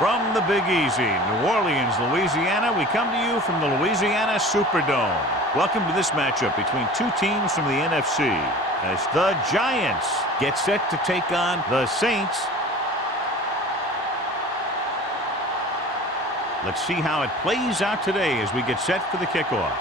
From the Big Easy, New Orleans, Louisiana, we come to you from the Louisiana Superdome. Welcome to this matchup between two teams from the NFC as the Giants get set to take on the Saints. Let's see how it plays out today as we get set for the kickoff.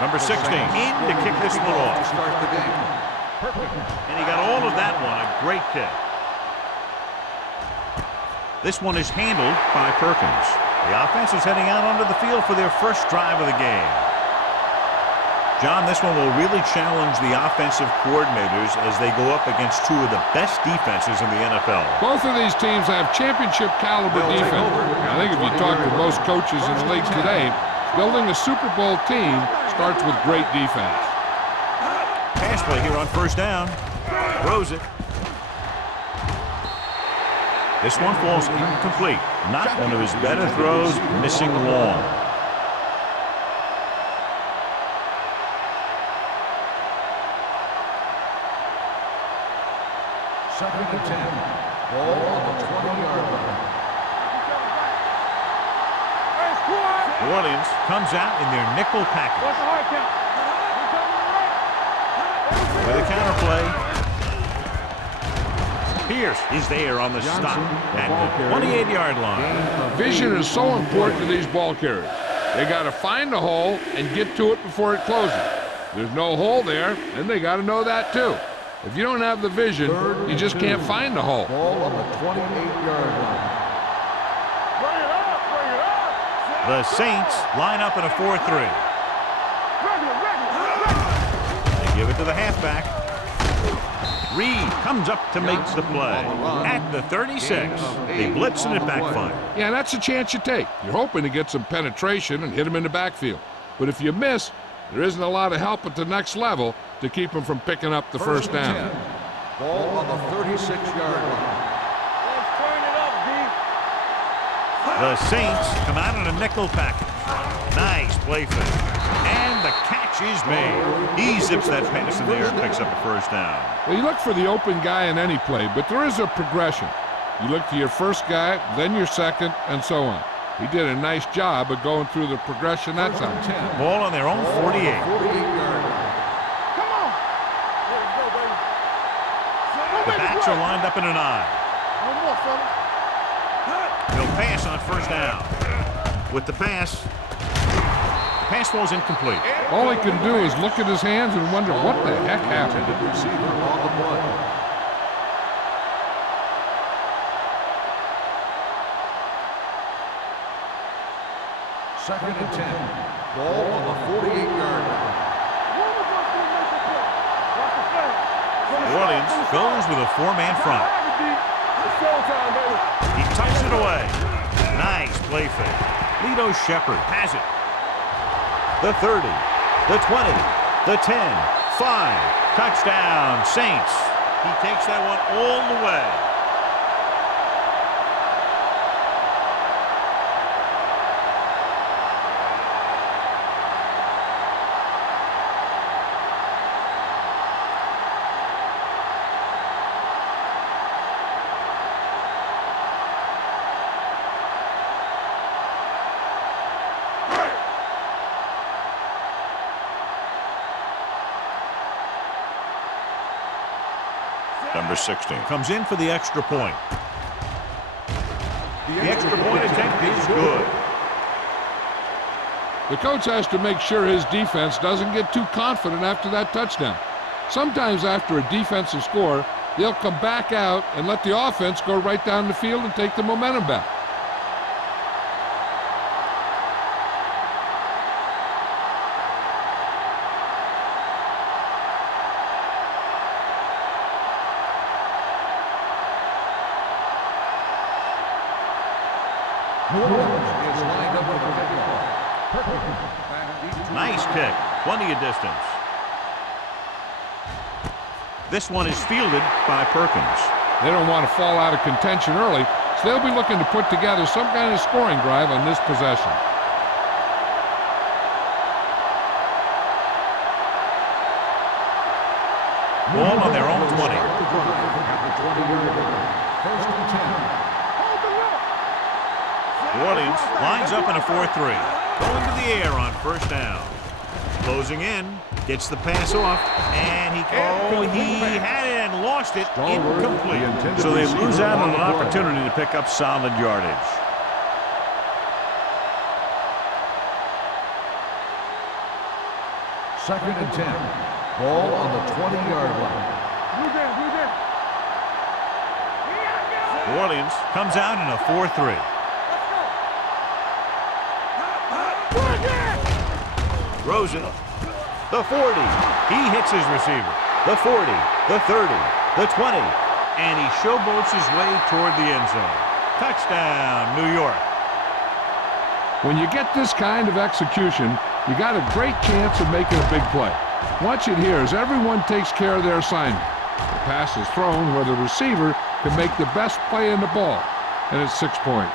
Number 16 in to kick this one off. And he got all of that one. A great kick. This one is handled by Perkins. The offense is heading out onto the field for their first drive of the game. John, this one will really challenge the offensive coordinators as they go up against two of the best defenses in the NFL. Both of these teams have championship caliber defense. I think if you talk to most coaches in the league today, building a Super Bowl team starts with great defense. Pass play here on first down. Throws it. This one falls incomplete. Not one of his better throws, missing long. Second and 10. Ball on the 20-yard line. New Orleans comes out in their nickel package. With a counter play. Pierce is there on the stop at the 28-yard line. Vision is so important to these ball carriers. They got to find the hole and get to it before it closes. There's no hole there, and they got to know that too. If you don't have the vision, you just can't find the hole. Ball on the 28-yard line. The Saints line up in a 4-3. They give it to the halfback. Reed comes up to make the play. At the 36, they blitz and it backfires. Yeah, that's a chance you take. You're hoping to get some penetration and hit him in the backfield. But if you miss, there isn't a lot of help at the next level to keep him from picking up the first down. Ball on the 36-yard line. The Saints come out in a nickel package. Nice play fake. And the catch is made. He zips that pass in there and picks up a first down. Well, you look for the open guy in any play, but there is a progression. You look to your first guy, then your second, and so on. He did a nice job of going through the progression that time. Ball on their own 48. The backs are lined up in an eye. He'll pass on first down. With the pass falls incomplete. All he can do is look at his hands and wonder what the heck happened. Receiver on the play. Second and 10. Ball on the 48-yard line. New Orleans goes with a four-man front. He tucks it away. Nice play fake. Lito Shepard has it. The 30, the 20, the 10, 5. Touchdown, Saints. He takes that one all the way. Number 16 comes in for the extra point. The extra point attempt is good. The coach has to make sure his defense doesn't get too confident after that touchdown. Sometimes after a defensive score, they'll come back out and let the offense go right down the field and take the momentum back. Nice kick. Plenty of distance. This one is fielded by Perkins. They don't want to fall out of contention early, they'll be looking to put together some kind of scoring drive on this possession. Ball on their own 20. First and 10. New Orleans lines up in a 4-3. Going to the air on first down. Closing in. Gets the pass off. And he had it and lost it. Incomplete. So they lose out on an opportunity to pick up solid yardage. Second and 10. Ball on the 20-yard line. New Orleans comes out in a 4-3. Throws it. The 40. He hits his receiver. The 40. The 30. The 20. And he showboats his way toward the end zone. Touchdown, New York. When you get this kind of execution, you got a great chance of making a big play. Watch it here as everyone takes care of their assignment. The pass is thrown where the receiver can make the best play in the ball, and it's 6 points.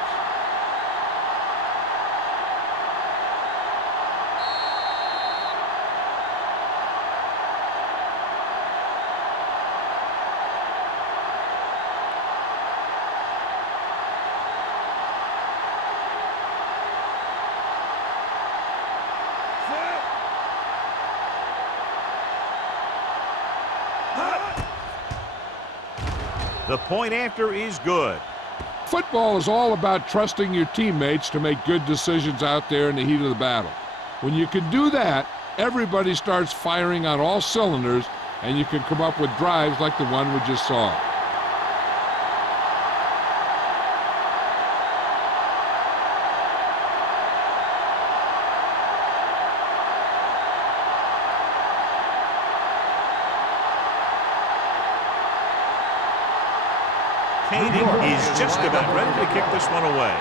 The point after is good. Football is all about trusting your teammates to make good decisions out there in the heat of the battle. When you can do that, everybody starts firing on all cylinders, and you can come up with drives like the one we just saw. Caden is just about ready to kick this one away.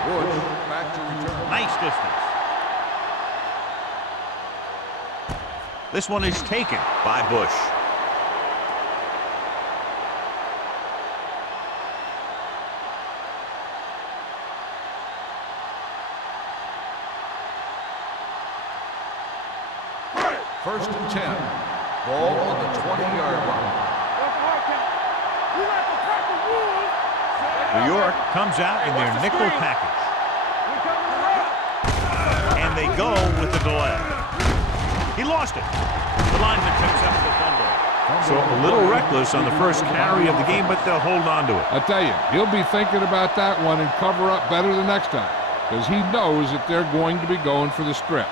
Back to return. Nice distance. This one is taken by Bush. First and 10. Ball on the 20-yard line. New York comes out in their nickel package. And they go with the delay. He lost it. The lineman picks up the fumble. So a little reckless on the first carry of the game, but they'll hold on to it. I tell you, he'll be thinking about that one and cover up better the next time, because he knows that they're going to be going for the strip.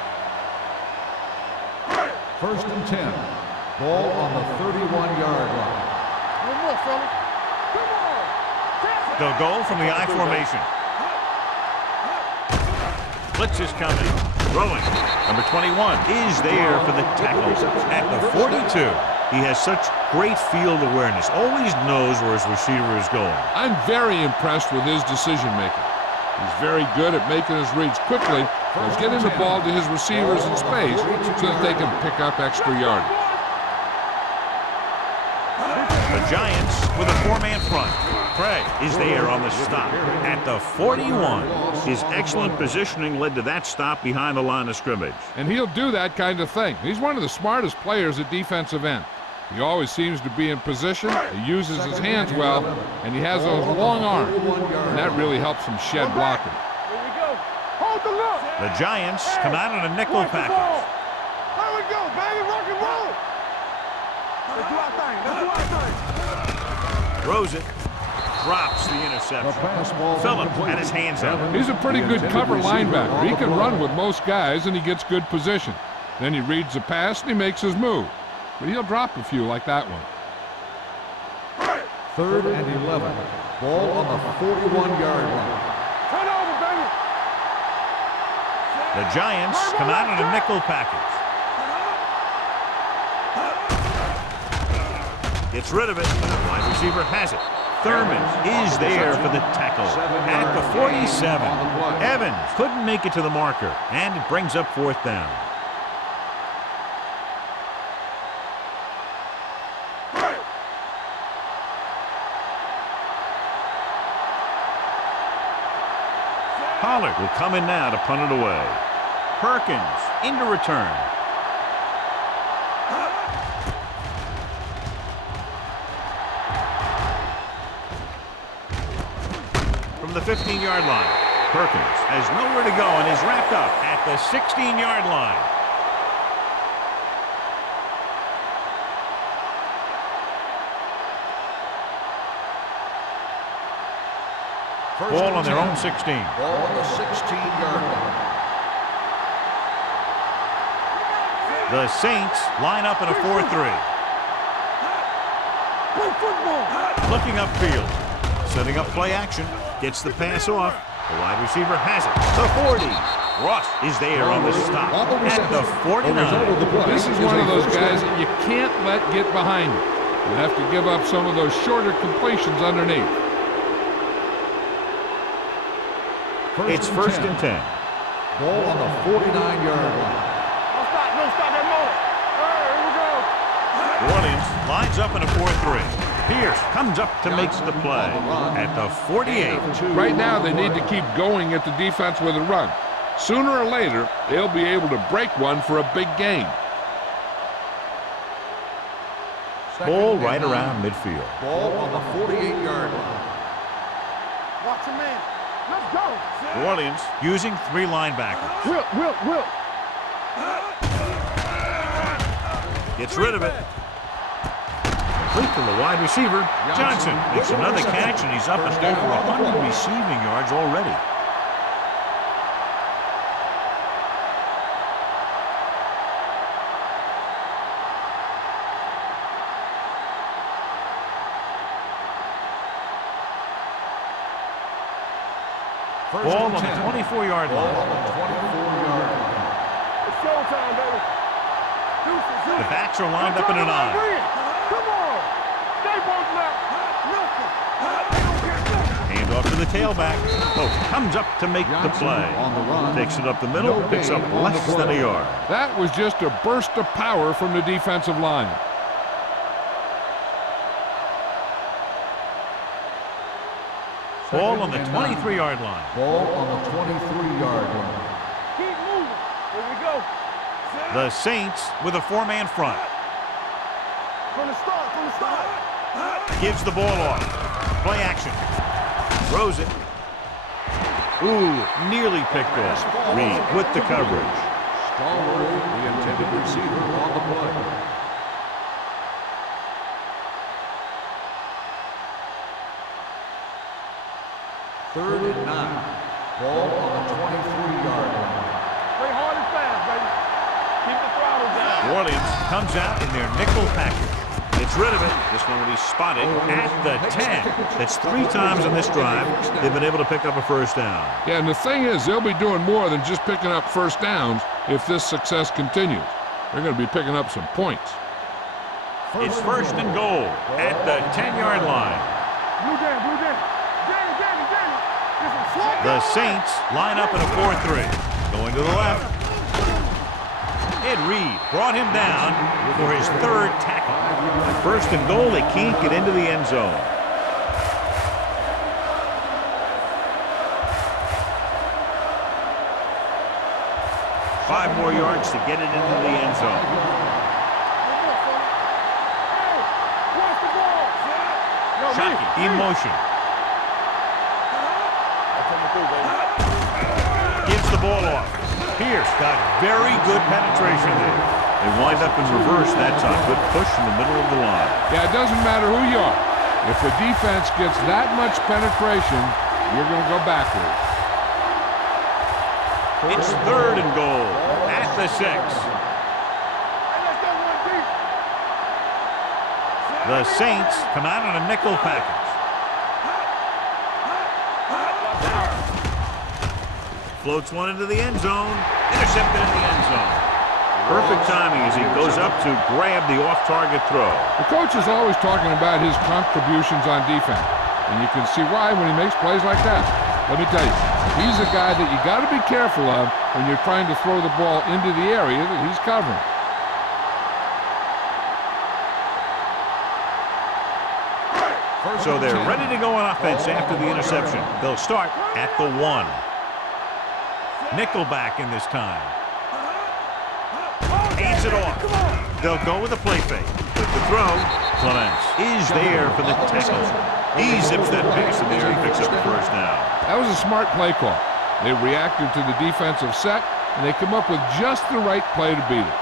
First and 10. Ball on the 31-yard line. One more, fella. Come on. They'll go from the I formation. Blitz is coming. Throwing. Number 21 is there for the tackle at the 42. He has such great field awareness. Always knows where his receiver is going. I'm very impressed with his decision-making. He's very good at making his reads quickly and getting the ball to his receivers in space so that they can pick up extra yardage. The Giants with a four-man front. Craig is there on the stop at the 41. His excellent positioning led to that stop behind the line of scrimmage. And he'll do that kind of thing. He's one of the smartest players at defensive end. He always seems to be in position, he uses his hands well, and he has those long arms. And that really helps him shed blocking. Here we go. Hold the look. The Giants come out in a nickel package. There we go, baby. Rock and roll. Let's do our thing. Let's do our thing. Throws it. Drops the interception. Phillip had his hands up. He's a pretty good cover linebacker. He can run with most guys, and he gets good position. Then he reads the pass, and he makes his move. But he'll drop a few like that one. Third and 11. Ball on the 41-yard line. Turn over, baby. The Giants come out in a nickel package. Gets rid of it. The wide receiver has it. Thurman is there for the tackle at the 47. Evans couldn't make it to the marker, and it brings up fourth down. Pollard will come in now to punt it away. Perkins into return. From the 15-yard line, Perkins has nowhere to go and is wrapped up at the 16-yard line. Ball on their own 16. Ball on the 16-yard line. The Saints line up in a 4-3. Play football. Looking upfield. Setting up play action. Gets the pass off. The wide receiver has it. The 40. Ross is there on the stop at the 49. This is one of those guys that you can't let get behind you. You have to give up some of those shorter completions underneath. It's first and 10. Ball on the 49-yard line. Don't stop that motor. All right, here we go. New Orleans lines up in a 4-3. Pierce comes up to make the play at the 48. Right now, they need to keep going at the defense with a run. Sooner or later, they'll be able to break one for a big gain. Ball right around midfield. Ball on the 48-yard line. Watch him, man. Let's go. New Orleans using 3 linebackers. Will. Gets rid of it. Complete to the wide receiver. Johnson makes another catch, and he's up at over 100 receiving yards already. Ball on the 24-yard Ball line. on the 24-yard line. It's showtime, baby. The backs are lined up in an I. Come on. Stay posting up. Nothing. They don't get nothing. Hand off to the tailback. Pope comes up to make the play. Takes it up the middle, picks up less than a yard. That was just a burst of power from the defensive line. Ball on the 23-yard line. Ball on the 23-yard line. Keep moving. Here we go. The Saints with a 4-man front. From the start. Gives the ball off. Play action. Throws it. Ooh, nearly picked off. Reed with the coverage. Stallworth, the intended receiver on the play. Third and 9. Ball on the 23-yard line. Play hard and fast, baby. Keep the throttle down. New Orleans comes out in their nickel package. Gets rid of it. This one will be spotted at the 10. That's 3 times in this drive they've been able to pick up a first down. Yeah, and the thing is, they'll be doing more than just picking up first downs if this success continues. They're going to be picking up some points. It's first and goal at the 10-yard line. Blue down. Danny. The Saints line up in a 4-3. Going to the left. Ed Reed brought him down for his 3rd tackle. At first and goal, they can't get into the end zone. Five more yards to get it into the end zone. Hey, watch the ball. Yo, Shockey in motion. Gives the ball off. Pierce got very good penetration there. They wind up in reverse that time. Good push in the middle of the line. Yeah, it doesn't matter who you are. If the defense gets that much penetration, you're going to go backwards. It's 3rd and goal at the 6. Hey, let's go one deep. The Saints come out on a nickel package. Floats one into the end zone. Intercepted in the end zone. Perfect timing as he goes up to grab the off-target throw. The coach is always talking about his contributions on defense, and you can see why when he makes plays like that. Let me tell you, he's a guy that you got to be careful of when you're trying to throw the ball into the area that he's covering. So they're ready to go on offense after the interception. They'll start at the 1. Nickelback in this time. Hands it off. They'll go with a play fake. With the throw, Clements is there for the tackle. He zips that pass in there and picks up the first down. That was a smart play call. They reacted to the defensive set, and they come up with just the right play to beat it.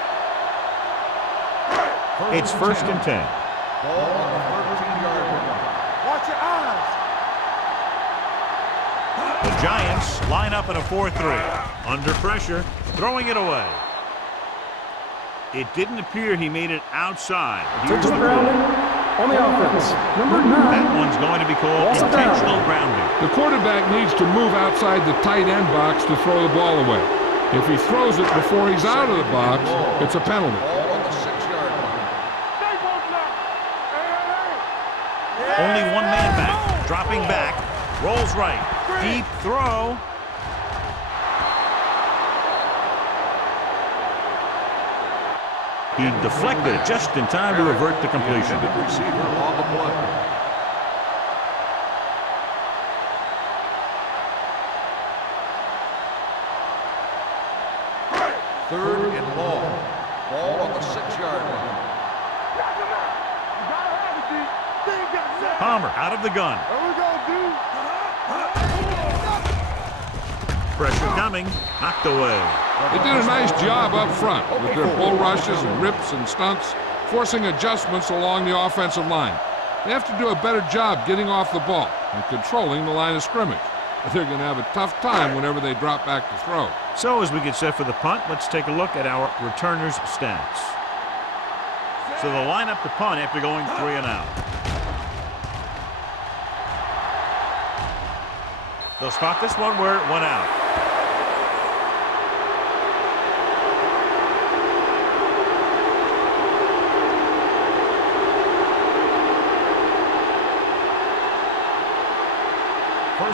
It's first and 10. Ball on the 13-yard line. Watch your eyes. The Giants line up in a 4-3. Under pressure, throwing it away. It didn't appear he made it outside. Here's the grounding on the offense. Number 9. That one's going to be called intentional grounding. The quarterback needs to move outside the tight end box to throw the ball away. If he throws it before he's out of the box, it's a penalty. Ball on the 6-yard line. Stay both up. Only one man back, dropping back, rolls right, deep throw. He deflected it just in time to revert the completion. The receiver on the play. Third and long. Ball on the 6-yard line. Palmer out of the gun. There we go, dude. Pressure coming, knocked away. They did a nice job up front with their bull rushes and rips and stunts, forcing adjustments along the offensive line. They have to do a better job getting off the ball and controlling the line of scrimmage. They're going to have a tough time whenever they drop back to throw. So as we get set for the punt, let's take a look at our returners' stats. So they'll line up the punt after going 3 and out. They'll spot this one where it went out.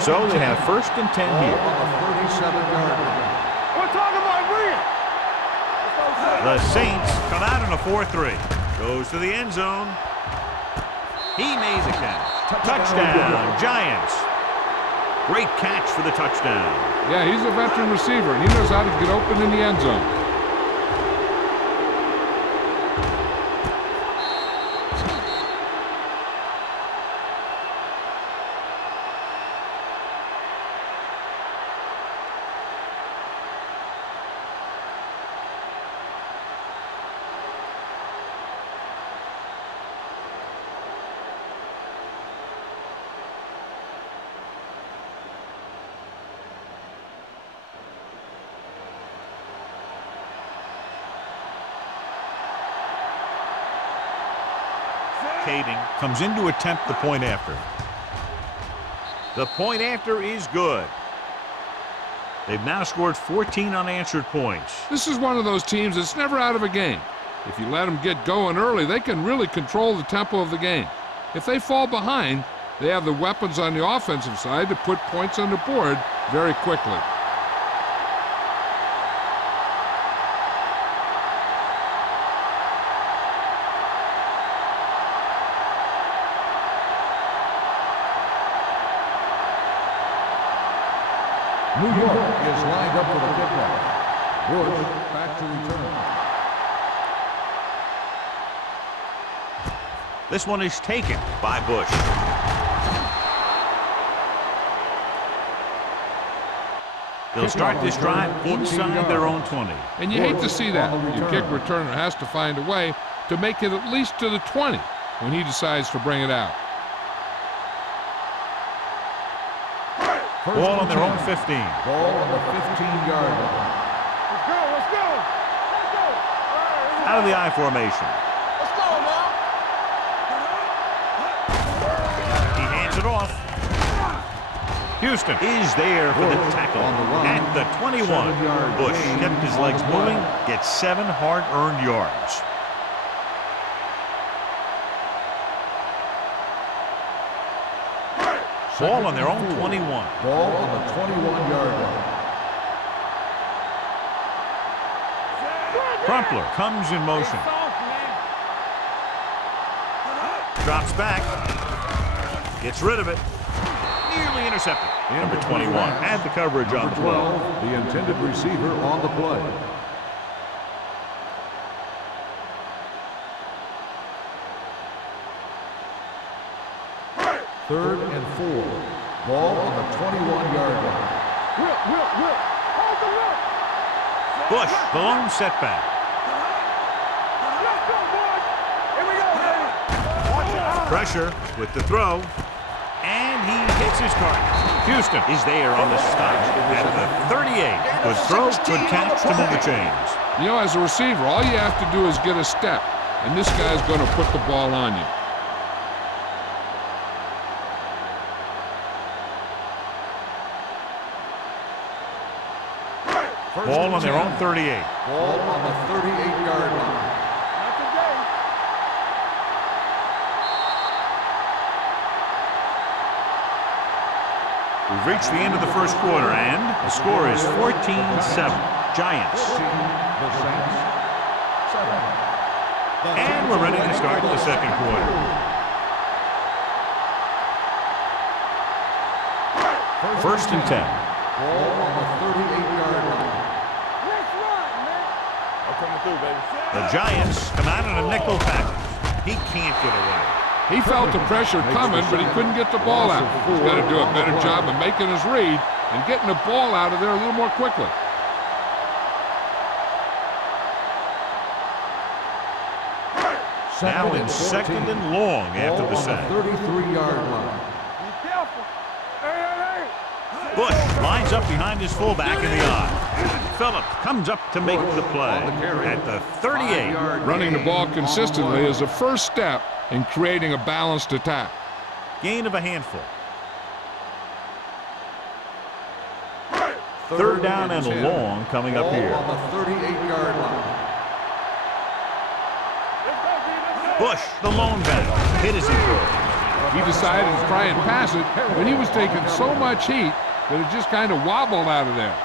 So they have first and 10 Ball here. on the 37-yard line. We're talking about bring it. The Saints come out in a 4-3. Goes to the end zone. He made the catch. Touchdown, Giants. Great catch for the touchdown. Yeah, he's a veteran receiver, and he knows how to get open in the end zone. Kading comes in to attempt the point after. The point after is good. They've now scored 14 unanswered points. This is one of those teams that's never out of a game. If you let them get going early, they can really control the tempo of the game. If they fall behind, they have the weapons on the offensive side to put points on the board very quickly. New York is lined up for the kickoff. Bush back to return. This one is taken by Bush. They'll start this drive inside their own 20. And you hate to see that. Your kick returner has to find a way to make it at least to the 20 when he decides to bring it out. Ball on their own 15. Ball on the 15-yard line. Let's go, let's go. Let's go. Out of the I formation. Let's go now. He hands it off. Houston is there for the tackle at the 21. Bush kept his legs moving, gets 7 hard-earned yards. Ball on their own 21. Ball on the 21-yard line. Crumpler comes in motion. Drops back. Gets rid of it. Nearly intercepted. Number 21 had the coverage on the play. 12, the intended receiver on the play. Third and 4. Ball on the 21-yard line. Whip. Hold the whip. Bush, the lone setback. Let's go, boys. Here we go, baby. Watch out. Pressure with the throw. And he hits his target. Houston is there on the stop at the 38. Good throw, good catch to move the chains. You know, as a receiver, all you have to do is get a step, and this guy's going to put the ball on you. Ball on their own 38. Ball on the 38-yard line. Not today. We've reached the end of the first quarter, and the score is 14-7. Giants. 14, the Saints. 7. And we're ready to start the second quarter. First and 10. Ball on the 38-yard line. Let's run, man. I'm coming through, baby. The Giants come out in a nickel package. He can't get away. He felt the pressure coming, but he couldn't get the ball out. He's got to do a better job of making his read and getting the ball out of there a little more quickly. Now in second and long after the sack. 33-yard line. Be careful. Hey. Bush lines up behind his fullback in the eye. Phillip comes up to make the play at the 38. Running the ball consistently is the first step in creating a balanced attack. Gain of a handful. Third down and long coming up here. On the 38-yard line. Bush, the lone back, hit as he threw. He decided to try and pass it, but he was taking so much heat that it just kind of wobbled out of there.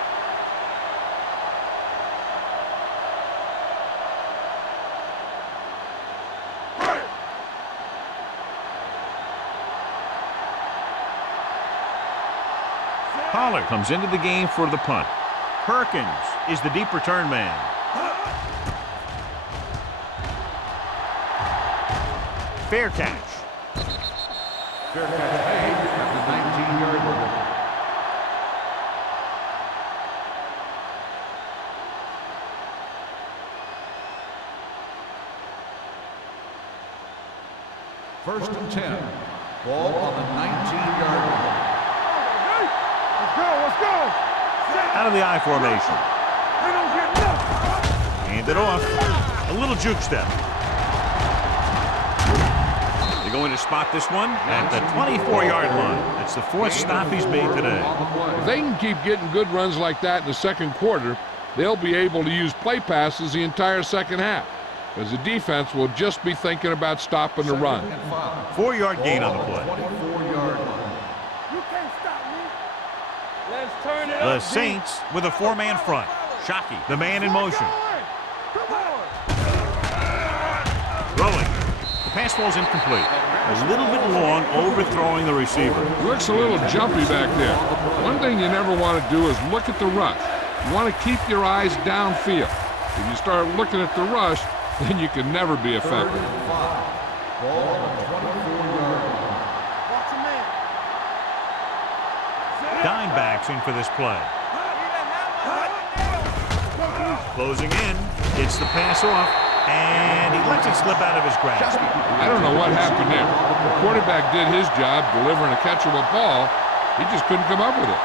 Pollard comes into the game for the punt. Perkins is the deep return man. Fair catch. Fair catch made at the 19-yard line. First and 10. Ball on the 19-yard line. Let's go. Out of the I formation. They don't get nothing. Hand it off. A little juke step. They're going to spot this one at the 24-yard line. That's the fourth stop he's made today. If they can keep getting good runs like that in the second quarter, they'll be able to use play passes the entire second half, because the defense will just be thinking about stopping the run. 4-yard gain on the play. 24-yard line. You can't stop me. Let's turn it The up. Saints with a 4-man front. Shockey, the man in motion. Come on. Throwing. The pass falls incomplete. A little bit long, overthrowing the receiver. He looks a little jumpy back there. One thing you never want to do is look at the rush. You want to keep your eyes downfield. If you start looking at the rush, then you can never be effective. Third and 5. Ball on the 24-yard line. Watch a man. Dime backs in for this play. Closing in. Gets the pass off. And he lets it slip out of his grasp. I don't know what happened there. The quarterback did his job delivering a catchable ball. He just couldn't come up with it.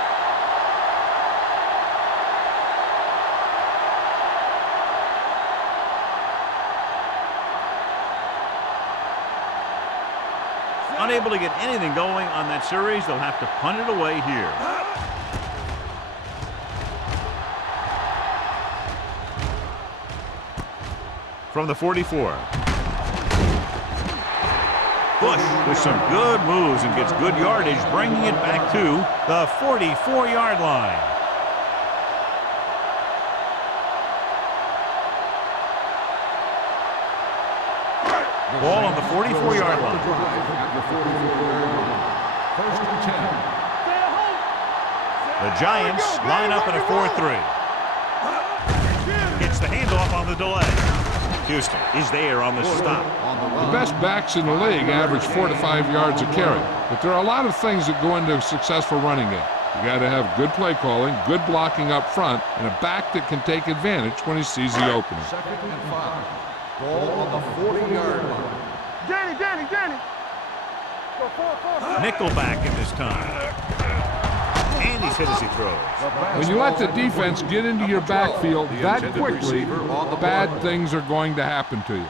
Unable to get anything going on that series, they'll have to punt it away here. From the 44. Bush with some good moves and gets good yardage, bringing it back to the 44-yard line. Ball on the 44-yard line. Drive at the 44-yard line. First and 10. The Giants line up in a 4-3. Gets the handoff on the delay. Houston is there on the stop. The best backs in the league average 4 to 5 yards a carry, but there are a lot of things that go into a successful running game. You got to have good play calling, good blocking up front, and a back that can take advantage when he sees the opening. 2nd and 5. Ball on the 40-yard line. Danny. Go forward. Nickelback in this time. And he's hit as he throws. When you let the defense get into your backfield that quickly, bad things are going to happen to you.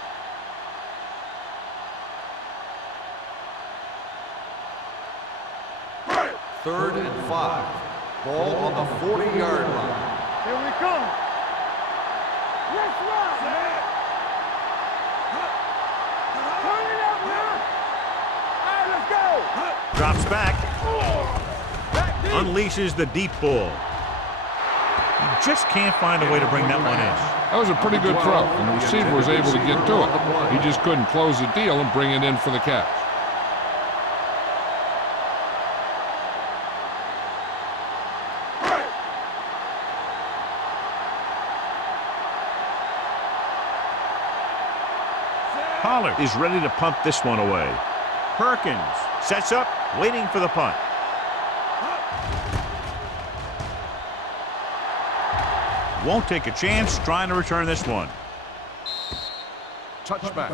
Third and 5. Ball on the 40-yard line. Here we come. Let's run. Turn it up now. All right, let's go. Drops back. Unleashes the deep ball. He just can't find a way to bring that one in. That was a pretty good throw, and the receiver was able to get to it. He just couldn't close the deal and bring it in for the catch. Pollard is ready to pump this one away. Perkins sets up, waiting for the punt. Won't take a chance trying to return this one. Touchback.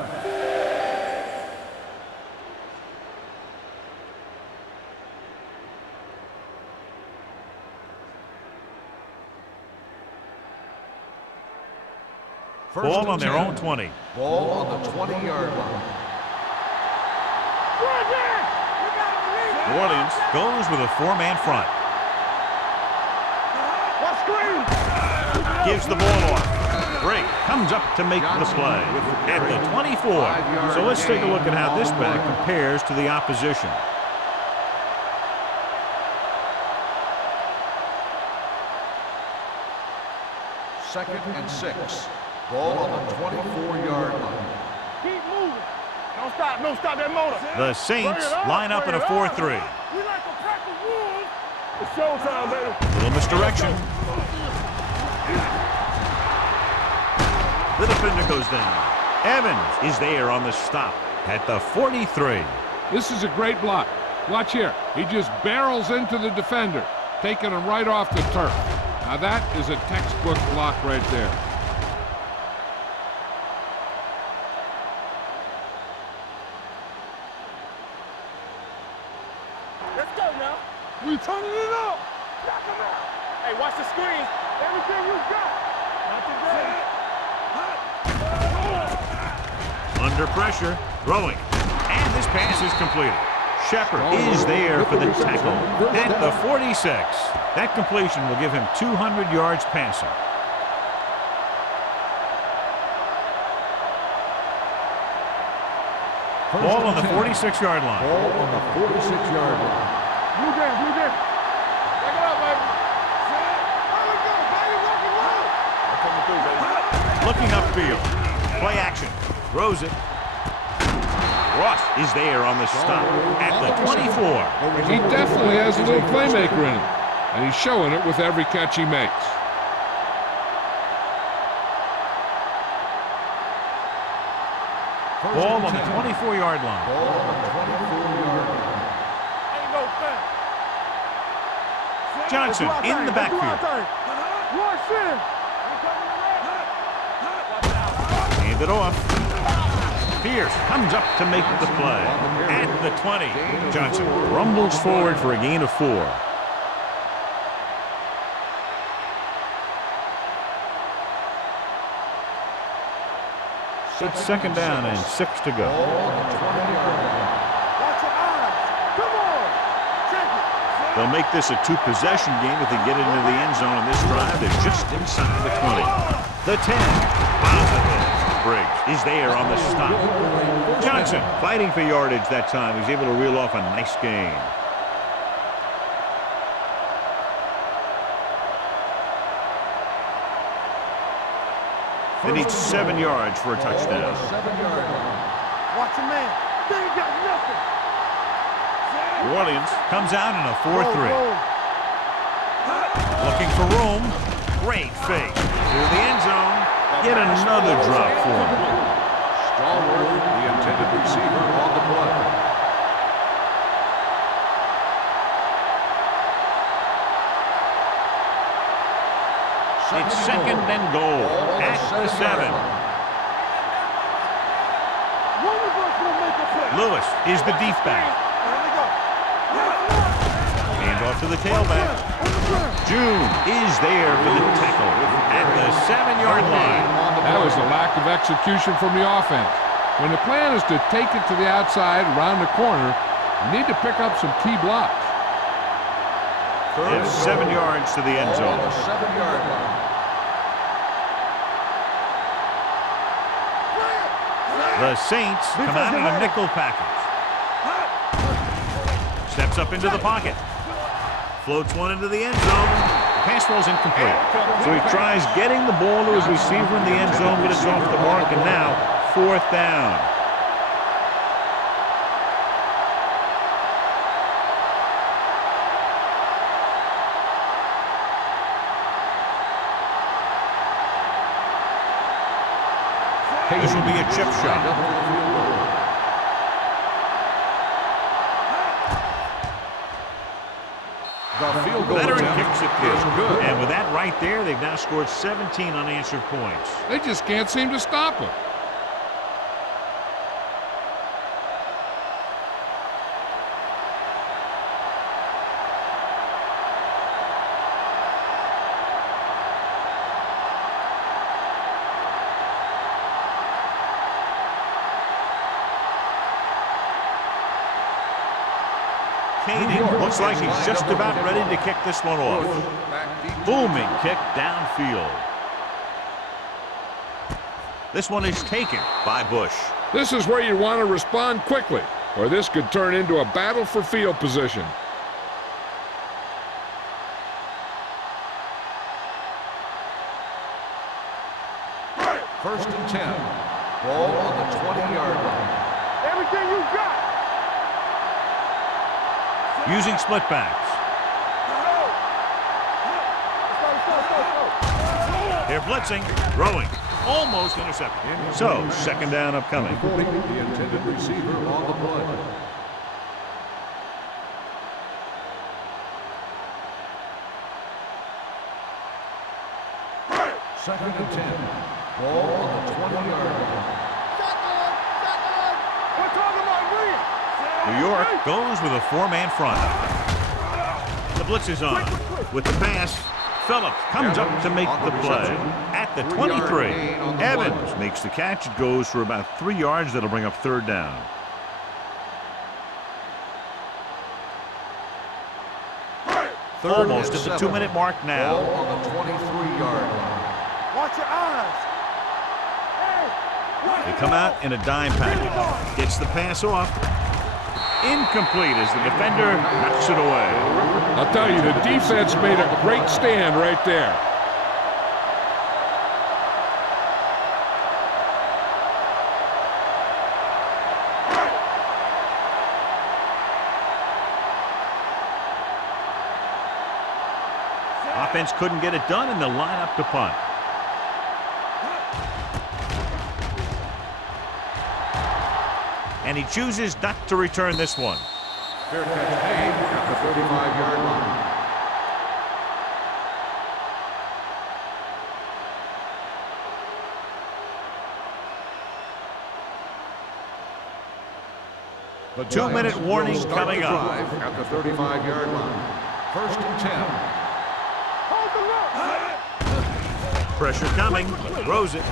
Ball on their own 20. Ball on the 20-yard line. New Orleans goes with a 4-man front. What screen? Gives the ball off. Drake comes up to make the play at the 24. So let's take a look at how this back compares to the opposition. Second and 6. Ball on the 24-yard line. Keep moving. Don't stop that motor. The Saints line up in a 4-3. We like a pack of wolves. It's showtime, baby. Little misdirection. The defender goes down. Evans is there on the stop at the 43. This is a great block. Watch here. He just barrels into the defender, taking him right off the turf. Now that is a textbook block right there. Let's go now. We turning it up. Knock him out. Hey, watch the screen. Everything you got. Not today. Under pressure, throwing. And this pass is completed. Shepard is there for the tackle at the 46. That completion will give him 200 yards passing. Ball on the 46-yard line. Ball on the 46-yard line. Blue down. Take it up, baby. There we go, baby. Rock and roll. I'm coming through, baby. Looking upfield. Play action. Throws it. Ross is there on the stop at the 24. He definitely has a little playmaker in him, and he's showing it with every catch he makes. Ball on the 24-yard line. Ball on the 24-yard line. Ain't no thing. Johnson in the backfield. Rush in. Hand it off. Pierce comes up to make the play at the 20. Johnson rumbles forward for a gain of 4. It's second down and 6 to go. Ball on the 20-yard line. Watch your eyes. Come on. Check it. They'll make this a 2-possession game if they get into the end zone in this drive. They're just inside the 20. The 10. Positive. Briggs is there on the stop. Johnson fighting for yardage that time. He's able to reel off a nice gain. They need 7 yards for a touchdown. 7-yard line. Watch your man. They ain't got nothing. New Orleans comes out in a 4-3. Looking for room. Great fake. To the end zone. Get another drop for him. Stallworth, the intended receiver, on the play. It's second and goal at the 7. Lewis is the deep back. Hand off to the tailback. June is there for the tackle at the 7-yard line. That was a lack of execution from the offense. When the plan is to take it to the outside, around the corner, you need to pick up some key blocks. It's 7 yards to the end zone. 7-yard line. The Saints come out in a nickel package. Steps up into the pocket. Floats one into the end zone. The pass ball's incomplete. So he tries getting the ball to his receiver in the end zone, but it's off the mark, and now 4th down. This will be a chip shot. The field goal Veteran attempt kicks it is good. And with that right there, they've now scored 17 unanswered points. They just can't seem to stop him. Kaden looks like he's just about ready to kick this one off. Booming kick downfield. This one is taken by Bush. This is where you want to respond quickly, or this could turn into a battle for field position. First and 10. Ball on the 20-yard line. Everything you got. Using split backs. They're blitzing, throwing, almost intercepted. So, 2nd down upcoming. 40, the intended receiver on the play. Second and 10. Ball on the 20-yard line. We're talking about Williams. New York goes with a 4-man front. The blitz is on. With the pass, Phillips comes up to make the play. At the 23, Evans makes the catch. It goes for about 3 yards. That'll bring up 3rd down. Almost at the 2-minute mark now. Ball on the 23-yard line. Watch your eyes. They come out in a dime package. Gets the pass off. Incomplete as the defender knocks it away. I'll tell you, the defense made a great stand right there. Offense couldn't get it done, and they'll line up to punt. And he chooses not to return this one. Fair catch made at the 35-yard line. The 2-minute warning will start coming the up. drive at the 35-yard line. First and 10. Pressure coming. Throws it.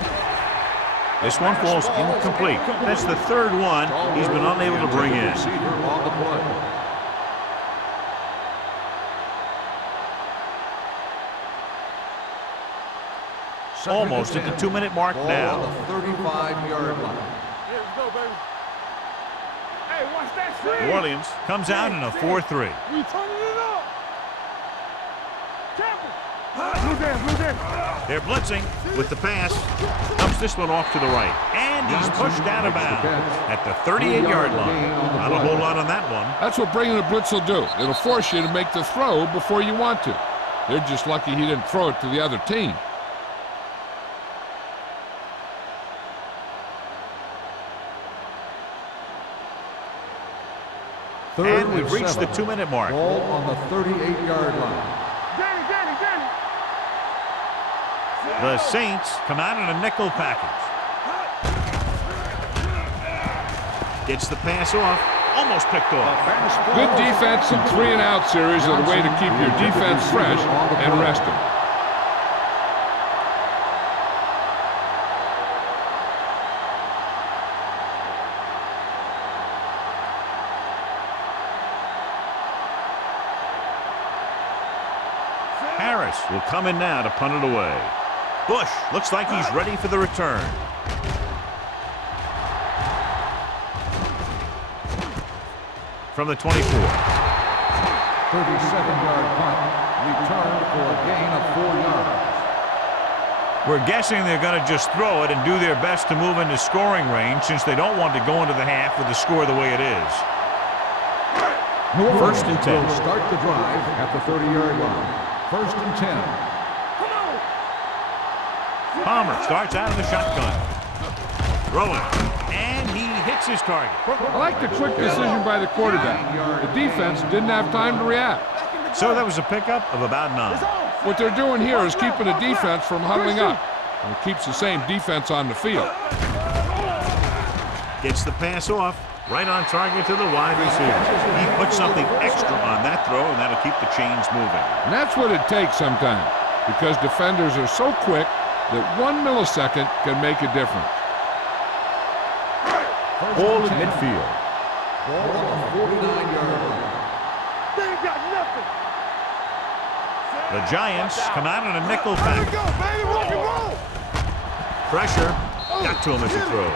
This one falls incomplete. That's the 3rd one he's been unable to bring in. Receiver on the play. Almost at the 2-minute mark Ball now. on the 35-yard line. Here we go, baby. Hey, watch that screen. New Orleans comes out in a 4-3. We turning it up. Careful. Blue dance. They're blitzing with the pass. Dumps this one off to the right. And he's pushed out of bounds at the 38-yard line. Not a whole lot on that one. That's what bringing the blitz will do. It'll force you to make the throw before you want to. They're just lucky he didn't throw it to the other team. Third And we've reached the 2-minute mark. Ball on the 38-yard line. Danny. The Saints come out in a nickel package. Gets the pass off. Almost picked off. Good defense and 3-and-out series are the way to keep your defense fresh and rested. Harris will come in now to punt it away. Bush looks like he's ready for the return. From the 24. 37-yard punt, returned for a gain of 4 yards. We're guessing they're going to just throw it and do their best to move into scoring range since they don't want to go into the half with the score the way it is. First and 10. Will start the drive at the 30-yard line. First and 10. Palmer starts out of the shotgun. Throwing. And he hits his target. I like the quick decision by the quarterback. The defense didn't have time to react. So that was a pickup of about 9. What they're doing here is keeping the defense from huddling up. And it keeps the same defense on the field. Gets the pass off. Right on target to the wide receiver. He puts something extra on that throw, and that'll keep the chains moving. And that's what it takes sometimes, because defenders are so quick that 1 millisecond can make a difference. Ball at midfield. Ball on the 49-yard line. They ain't got nothing. The Giants come out in a nickel pack. Go, baby, rock and roll. Pressure. Got to him as he throws.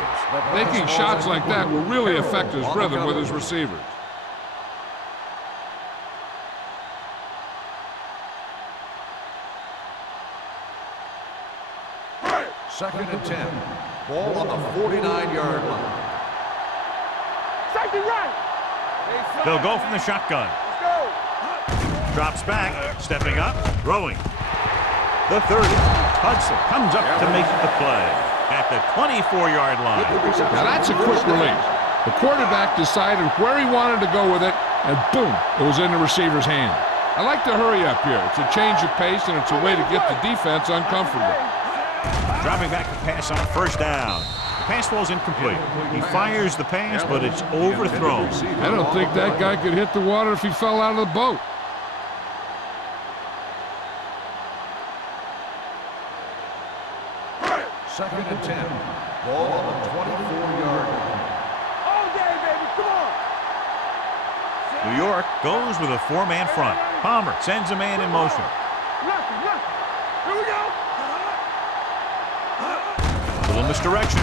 Making shots like that will really affect his rhythm with his receivers. Second and 10. Ball on the 49-yard line. Safety right. They'll go from the shotgun. Let's go. Drops back. Stepping up. Throwing. The 30. Hudson comes up to make the play at the 24-yard line. Now that's a quick release. The quarterback decided where he wanted to go with it, and boom, it was in the receiver's hand. I like to hurry up here. It's a change of pace, and it's a way to get the defense uncomfortable. Dropping back to pass on first down. The pass falls incomplete. He fires the pass, but it's overthrown. I don't think that guy could hit the water if he fell out of the boat. Second and 10. Ball on the 24-yard line. All day, baby. Come on. New York goes with a 4-man front. Palmer sends a man in motion. Lucky. Here we go. Little misdirection.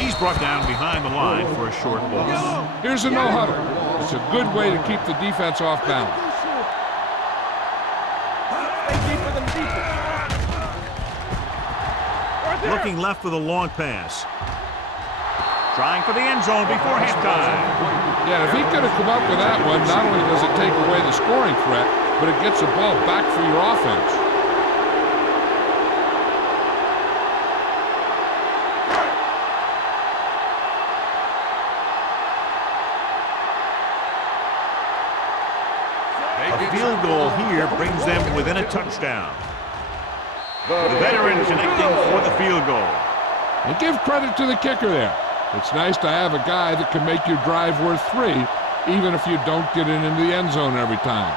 He's brought down behind the line for a short loss. Here's a no-huddle. It's a good way to keep the defense off balance. Stay deeper than deeper. Right there. Looking left with a long pass. Trying for the end zone before halftime. Yeah, if he could have come up with that one, not only does it take away the scoring threat, but it gets the ball back for your offense. A field goal here brings them within a touchdown. The veteran connecting for the field goal. And give credit to the kicker there. It's nice to have a guy that can make your drive worth 3, even if you don't get it into the end zone every time.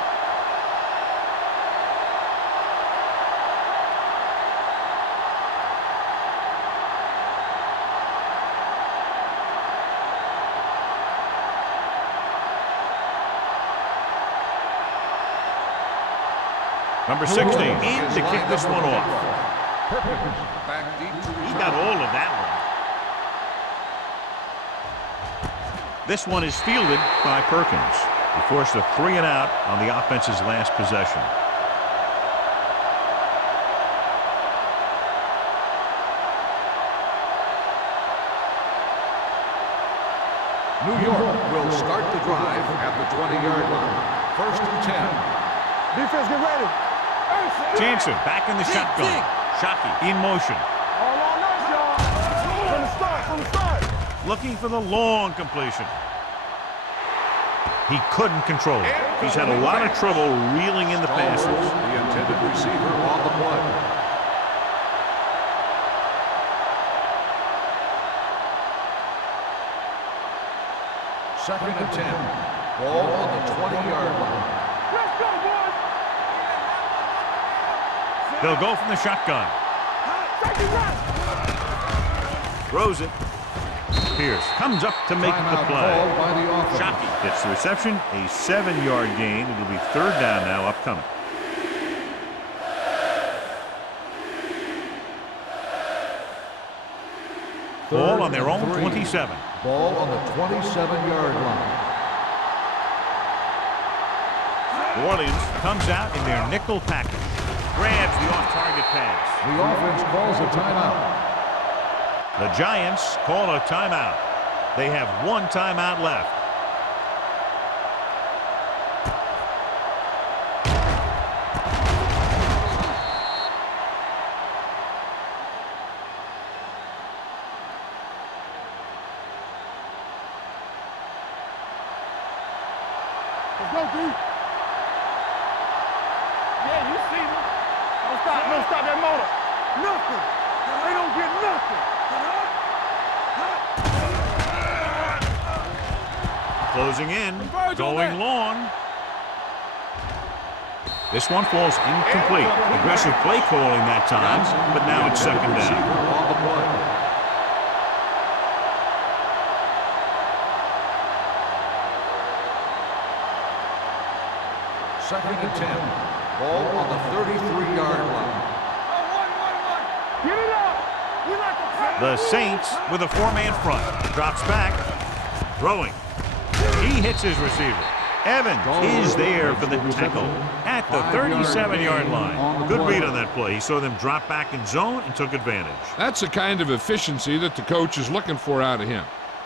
Number 16 in to kick this one off. He got all of that one. This one is fielded by Perkins. He forced a 3-and-out on the offense's last possession. New York will start the drive at the 20-yard line. First and 10. Defense, get ready. Jansen back in the shotgun. Shockey in motion. All on us, y'all. From the start. Looking for the long completion. He couldn't control it. He's had a lot of trouble reeling in the passes. The intended receiver on the play. Second and 10. Ball on the 20-yard line. Let's go, boys. They'll go from the shotgun. Second run. Throws it. Pierce comes up to make the Timeout play. called by the offense. Shockey gets the reception. A 7-yard gain. It'll be third down now upcoming. Ball on their own 27. Ball on the 27-yard line. New Orleans comes out in their nickel package. Grabs the off-target pass. The offense calls a timeout. The Giants call a timeout. They have one timeout left. Let's go, D. Yeah, you see me. Don't stop that motor. Nothing. They don't get nothing. Closing in, going long. This one falls incomplete. Aggressive play calling that time, but now it's second down. On the play. Second and 10. Ball on the 33-yard line. Get it out. We like to press. The Saints with a 4-man front. Drops back. Throwing. He hits his receiver. Evans is there for the tackle at the 37-yard line. Good read on that play. He saw them drop back in zone and took advantage. That's the kind of efficiency that the coach is looking for out of him.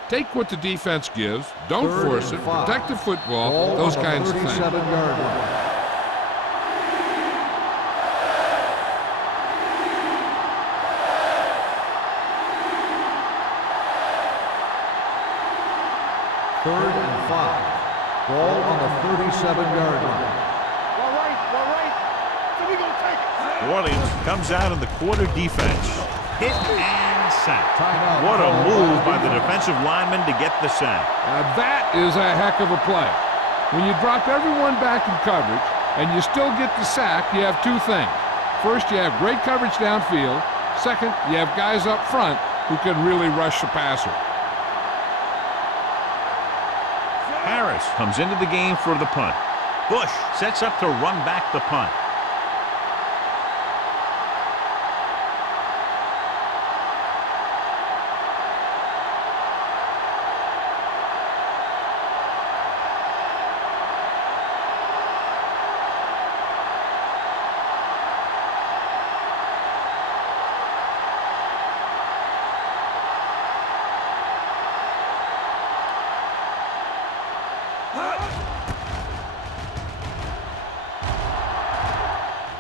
Take what the defense gives, don't force it, protect the football, those kinds of things. 37-yard line. Third and 5. Ball on the 37-yard line. All right. So we gonna take it. New Orleans comes out in the quarter defense. Hit and sack. Timeout. What a move by the defensive lineman to get the sack. Now that is a heck of a play. When you drop everyone back in coverage and you still get the sack, you have two things. First, you have great coverage downfield. Second, you have guys up front who can really rush the passer. Harris comes into the game for the punt. Bush sets up to run back the punt.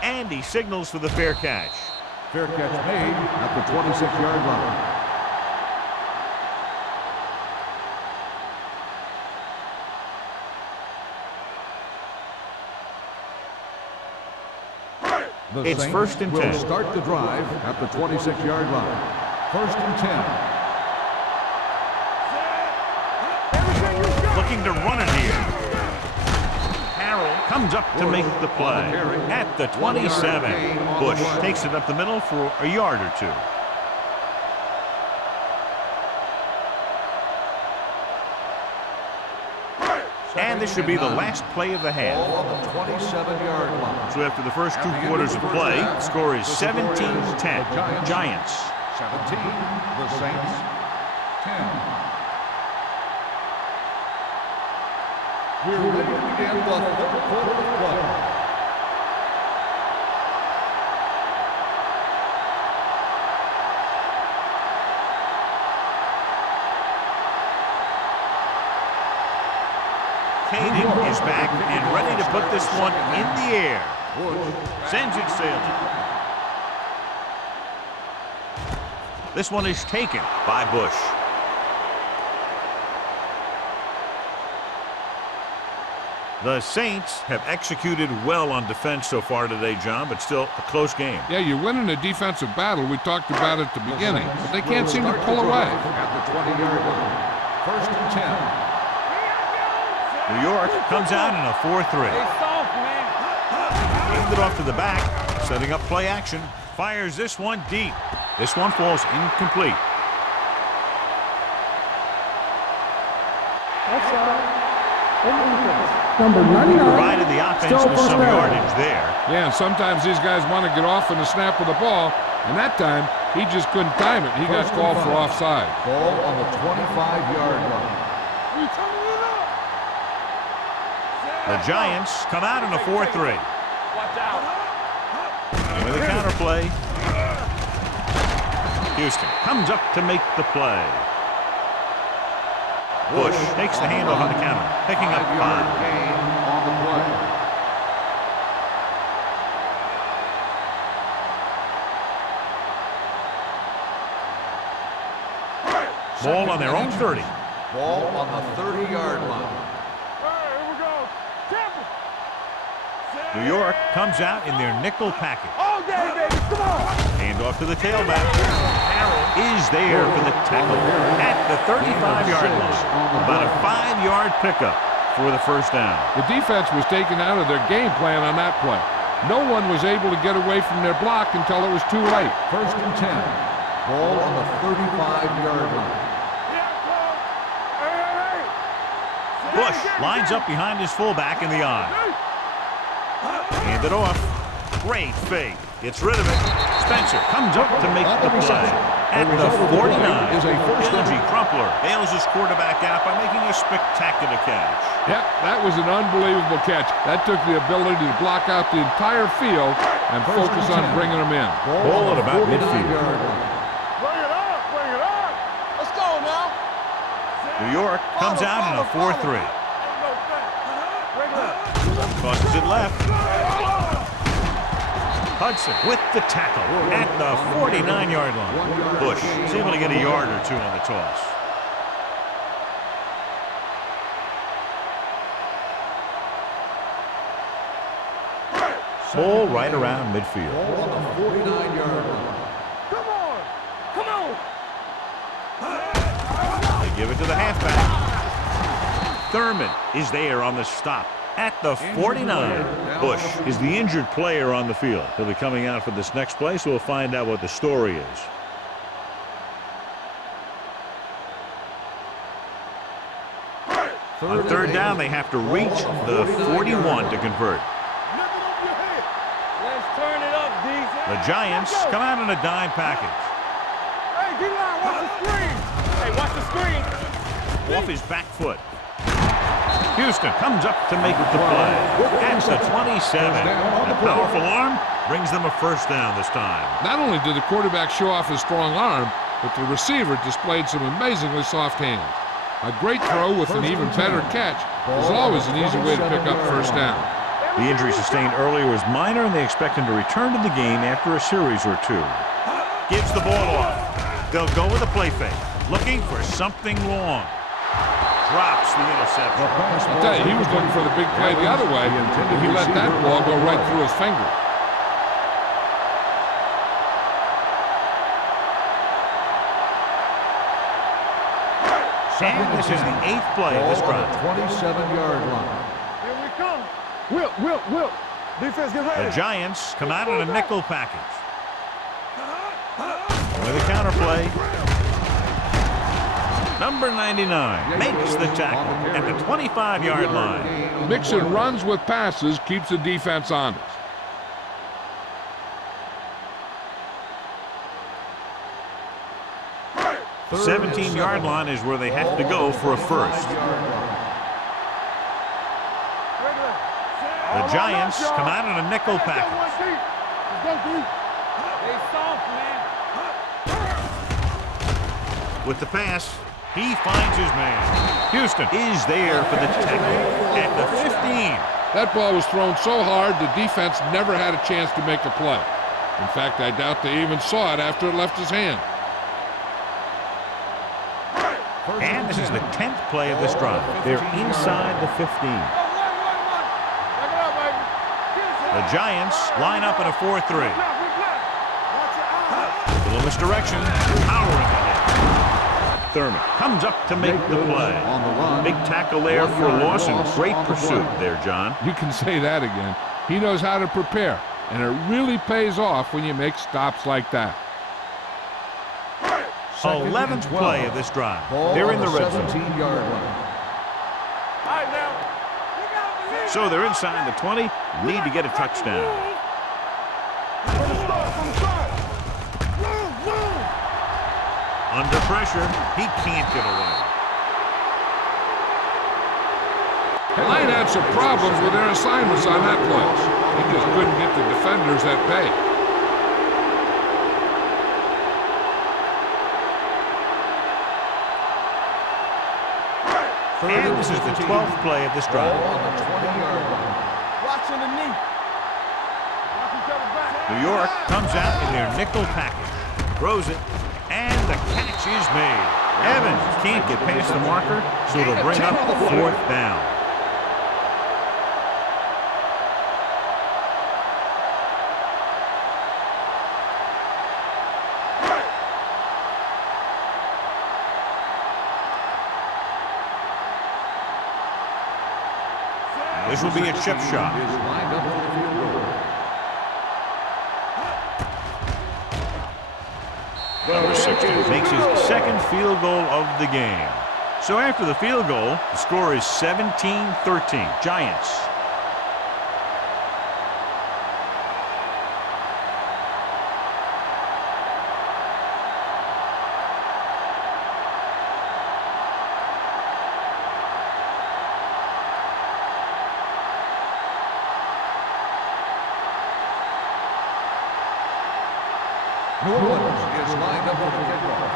And he signals for the fair catch. Fair catch made at the 26-yard line. The It's Saints first and 10. will start the drive at the 26-yard line. First and 10. Looking to run it here. Harrell comes up to make the play at the 27. Bush takes it up the middle for a yard or two. And this should be the last play of the half. Ball on the 27-yard line. So after the first two quarters of play, the score is 17-10. Giants. 17. The Saints 10. We're ready to begin the third quarter of play. Caden is back and ready to put this one in the air. Sends it sailing. This one is taken by Bush. The Saints have executed well on defense so far today, John, but still a close game. Yeah, you're winning a defensive battle. We talked about it at the beginning, but they can't seem to pull away. At the 20-yard line. 1st and 10. New York comes out in a 4-3. Handed off to the back, setting up play action. Fires this one deep. This one falls incomplete. Number 99. Provided the offense with some yardage there. Yeah, and sometimes these guys want to get off in the snap of the ball, and that time he just couldn't time it. He got called for offside. Ball on the 25-yard line. The Giants come out in a 4-3. Watch out. And with a counter play, Houston comes up to make the play. Bush takes the handoff on the counter, picking up 5. Gain on the play. Ball on their own 30. Ball on the 30-yard line. Here we go. Careful. New York comes out in their nickel package. All day, baby. Come on. Handoff to the tailback. Harrell is there for the tackle at the 35-yard line. About a 5-yard pickup for the first down. The defense was taken out of their game plan on that play. No one was able to get away from their block until it was too late. 1st and 10. Ball on the 35-yard line. Bush lines up behind his fullback in the eye. Hand it off. Great fake. Gets rid of it. Spencer comes up to make the play. At the 49, Billy Crumpler bails his quarterback out by making a spectacular catch. Yep, that was an unbelievable catch. That took the ability to block out the entire field and focus on bringing them in. Ball at about midfield. Bring it up. Bring it up. Let's go now. New York comes out in a 4-3. Tosses it left. Hudson with the tackle at the 49-yard line. Bush is able to get a yard or two on the toss. Ball right around midfield. Ball on the 49-yard line. Come on. Come on. They give it to the halfback. Thurman is there on the stop at the 49. Bush is the injured player on the field. He'll be coming out for this next play, so we'll find out what the story is. On 3rd down, they have to reach the 41 to convert. Let's turn it up, D. The Giants come out in a dime package. Hey, D-line, watch the screen. Hey, watch the screen. Off his back foot. Houston comes up to make the play. That's the 27. A powerful arm brings them a first down this time. Not only did the quarterback show off his strong arm, but the receiver displayed some amazingly soft hands. A great throw with an even better catch is always an easy way to pick up first down. The injury sustained earlier was minor, and they expect him to return to the game after a series or 2. Gives the ball off. They'll go with a play fake, looking for something long. Drops the interception. I'll tell you, he was looking for the big play the other way, and he let that ball go right through his finger. And this is the 8th play of this drive. 27-yard line. Here we come. Will. Defense, get ready. The Giants come out in a nickel package. With a counter play. Number 99 makes the tackle at the 25-yard line. Mixing runs with passes keeps the defense honest. The 17-yard line is where they have to go for a first. The Giants come out in a nickel package. With the pass, he finds his man. Houston is there for the tackle at the 15. That ball was thrown so hard the defense never had a chance to make a play. In fact, I doubt they even saw it after it left his hand. And this is the 10th play of this drive. They're inside the 15. The Giants line up in a 4-3. Little misdirection. Power in the hit. Thurman comes up to make the play. Big tackle there for Lawson. Great pursuit there, John. You can say that again. He knows how to prepare, and it really pays off when you make stops like that. 11th play of this drive. They're in the red zone. 17-yard line. So they're inside the 20. Need to get a touchdown. Under pressure, he can't get away. The line had some problems with their assignments on that play. They just couldn't get the defenders at bay. And this is the 12th play of this drive. On the 20-yard line. Watching the knee. New York comes out in their nickel package. Throws it. And the catch is made. Evans can't get past the marker, so it'll bring up 4th down. This will be a chip shot. Is lined up for the field goal. Number 16 makes his 2nd field goal of the game. So after the field goal, the score is 17-13. Giants. New Orleans is lined up for the kickoff.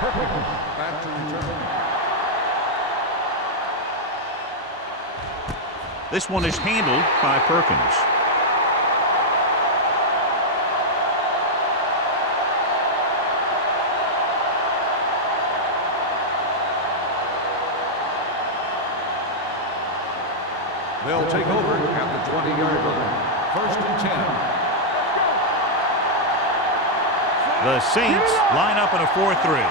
Perfect. Back to return. This one is handled by Perkins. They'll take over at the 20-yard line. 1st and 10. The Saints line up in a 4-3.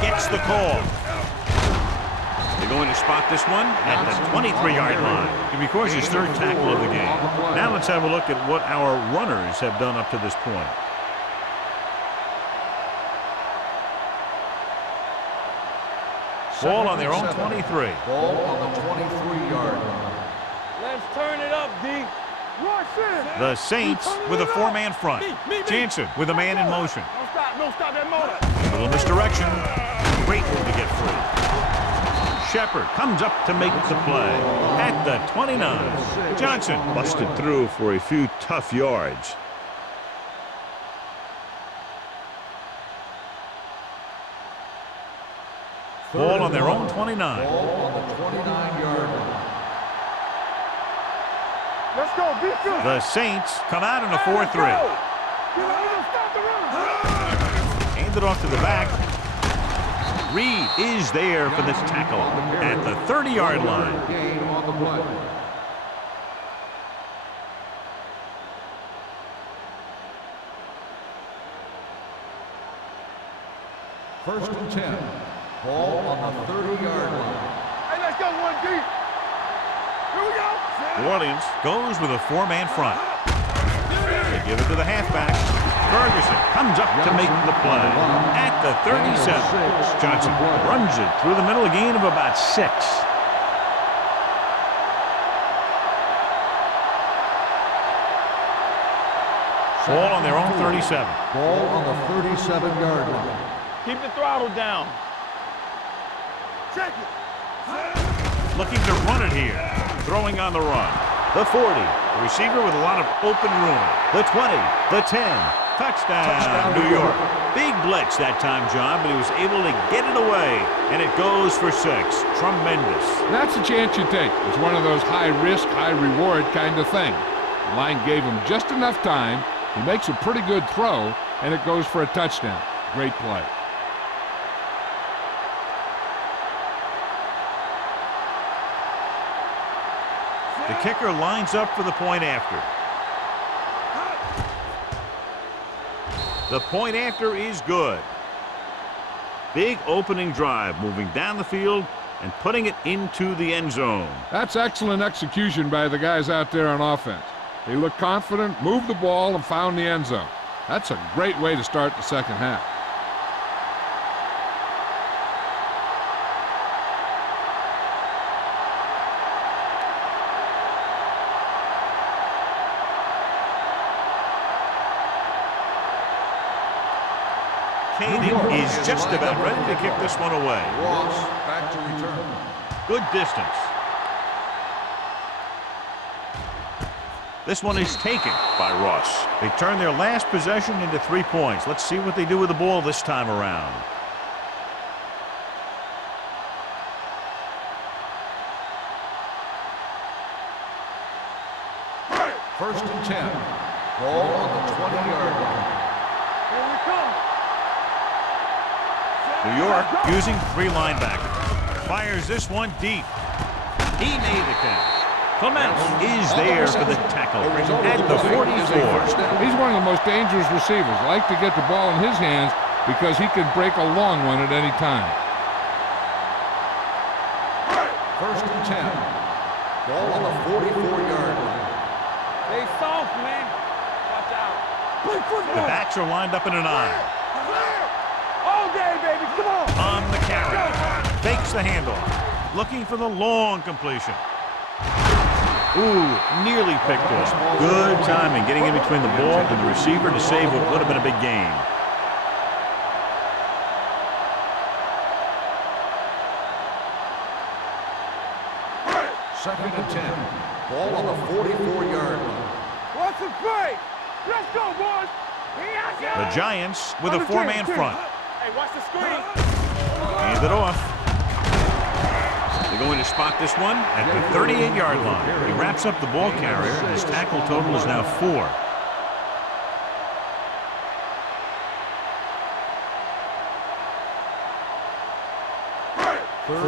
Gets the call. They're going to spot this one at the 23-yard line. He records his 3rd tackle of the game. Now let's have a look at what our runners have done up to this point. Ball on their own 23. Ball on the 23-yard line. Let's turn it up, D. The Saints with a 4-man front. Jansen with a man in motion. Don't stop that motor. A little misdirection. Great move to get free. Shepard comes up to make the play at the 29. Johnson busted through for a few tough yards. Ball on their own 29. Ball on the 29-yard line. Let's go, beat you. The Saints come out in a 4-3. Hand it off to the back. Reed is there for the tackle at the 30-yard line. Gain on the play. First and 10. Ball on the 30-yard line. Hey, let's go, 1 deep. Here we go. New Orleans goes with a 4-man front. They give it to the halfback. Ferguson comes up to make the play at the 37. Johnson runs it through the middle, a gain of about 6. Ball on their own 37. Ball on the 37-yard line. Keep the throttle down. Check it. Looking to run it here. Throwing on the run. The 40. The receiver with a lot of open room. The 20. The 10. Touchdown, New York. Big blitz that time, John, but he was able to get it away, and it goes for 6. Tremendous. That's a chance you take. It's one of those high-risk, high-reward kind of thing. The line gave him just enough time. He makes a pretty good throw, and it goes for a touchdown. Great play. The kicker lines up for the point after. The point after is good. Big opening drive, moving down the field and putting it into the end zone. That's excellent execution by the guys out there on offense. They looked confident, moved the ball, and found the end zone. That's a great way to start the second half. Kading is just about ready to kick this one away. Ross back to return. Good distance. This one is taken by Ross. They turn their last possession into 3 points. Let's see what they do with the ball this time around. First and 10. Ball on the 20-yard line. Here we come. New York using 3 linebackers. Fires this one deep. He made the catch. Clements is there for the tackle at the 44. He's one of the most dangerous receivers. Like to get the ball in his hands because he can break a long one at any time. First and 10. Ball on the 44-yard line. Stay soft, man. Watch out. The backs are lined up in an eye. All day, baby. Come on. On the carry. Fakes the handle. Looking for the long completion. Ooh, nearly picked off. Good timing getting in between the ball and the receiver to save what would have been a big gain. Second and 10. Ball on the 44-yard line. What's the play? Let's go, boys. The Giants with a 4-man front. Hey, watch the screen. Hand it off. They're going to spot this one at the 38-yard line. He wraps up the ball carrier, and his tackle total is now 4.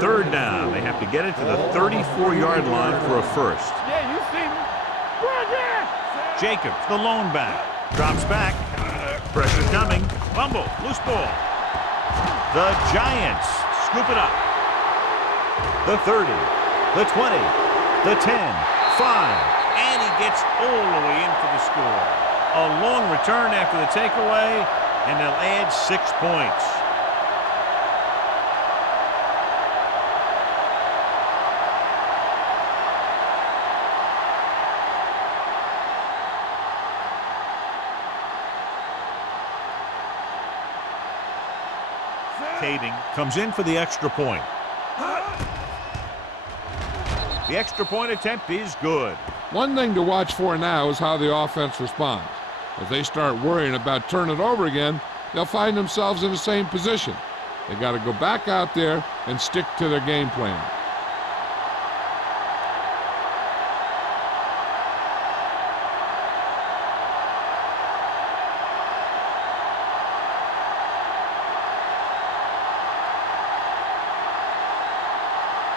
Third down. They have to get it to the 34-yard line for a first. Yeah, you see me. Run there. Jacobs, the lone back, drops back. Pressure coming. Fumble. Loose ball. The Giants scoop it up. The 30, the 20, the 10, 5, and he gets all the way in for the score. A long return after the takeaway, and they'll add 6 points. Kading comes in for the extra point. The extra point attempt is good. One thing to watch for now is how the offense responds. If they start worrying about turning it over again, they'll find themselves in the same position. They got to go back out there and stick to their game plan.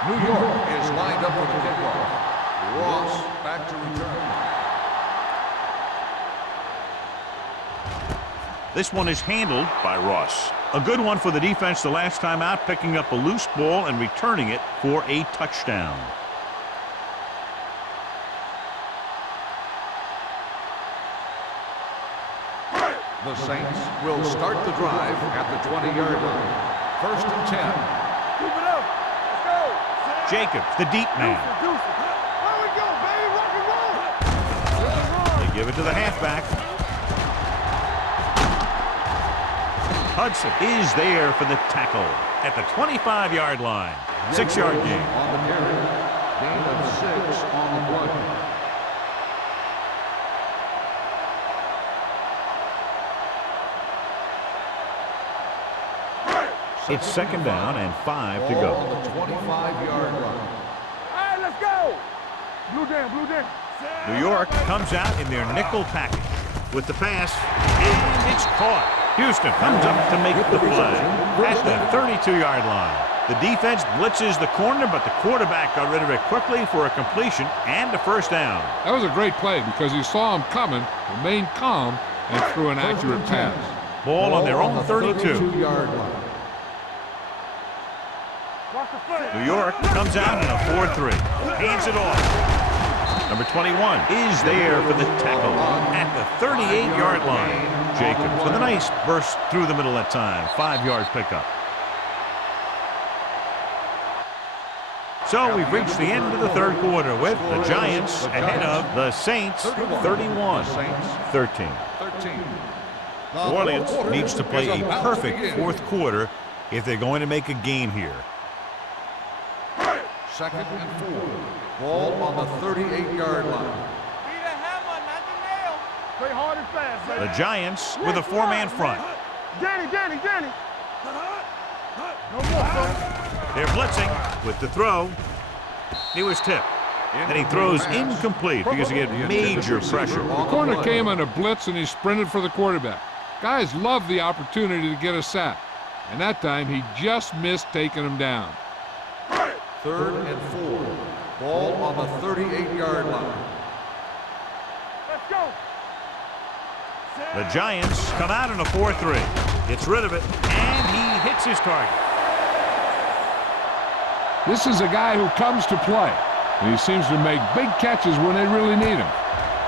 New York is lined up for the kickoff. Ross back to return. This one is handled by Ross. A good one for the defense the last time out, picking up a loose ball and returning it for a touchdown. The Saints will start the drive at the 20-yard line. First and 10. Keep it up. Let's go. Jacobs, the deep man. Deuce it. There we go, baby. Rock and roll. They give it to the halfback. Hudson is there for the tackle at the 25-yard line. 6-yard gain. On the carry. Gain of 6 on the play. It's second down and 5 to Ball go. on the 25-yard line. All right, let's go. Blue down, blue down. New York comes out in their nickel package with the pass, and it's caught. Houston comes up to make the play at the 32-yard line. The defense blitzes the corner, but the quarterback got rid of it quickly for a completion and a first down. That was a great play because he saw him coming, remained calm, and threw an accurate pass. Ball on their own 32. 32-yard line. Watch the foot. New York comes out in a 4-3. Hands it off. Number 21 is there for the tackle at the 38-yard line. Jacobs with a nice burst through the middle that time. 5-yard pickup. So we've reached the end of the third quarter with the Giants ahead of the Saints 31-13. New Orleans needs to play a perfect fourth quarter if they're going to make a gain here. Second and 4. Ball on the 38-yard line. Be the hammer, not the nail. Play hard and fast, baby. The Giants with a 4-man front. Danny. No more, son. They're blitzing with the throw. He was tipped. And he throws incomplete because he had major pressure. The corner came on a blitz and he sprinted for the quarterback. Guys love the opportunity to get a sack. And that time he just missed taking him down. Third and 4. Ball on the 38-yard line. Let's go. The Giants come out in a 4-3. Gets rid of it, and he hits his target. This is a guy who comes to play, and he seems to make big catches when they really need him.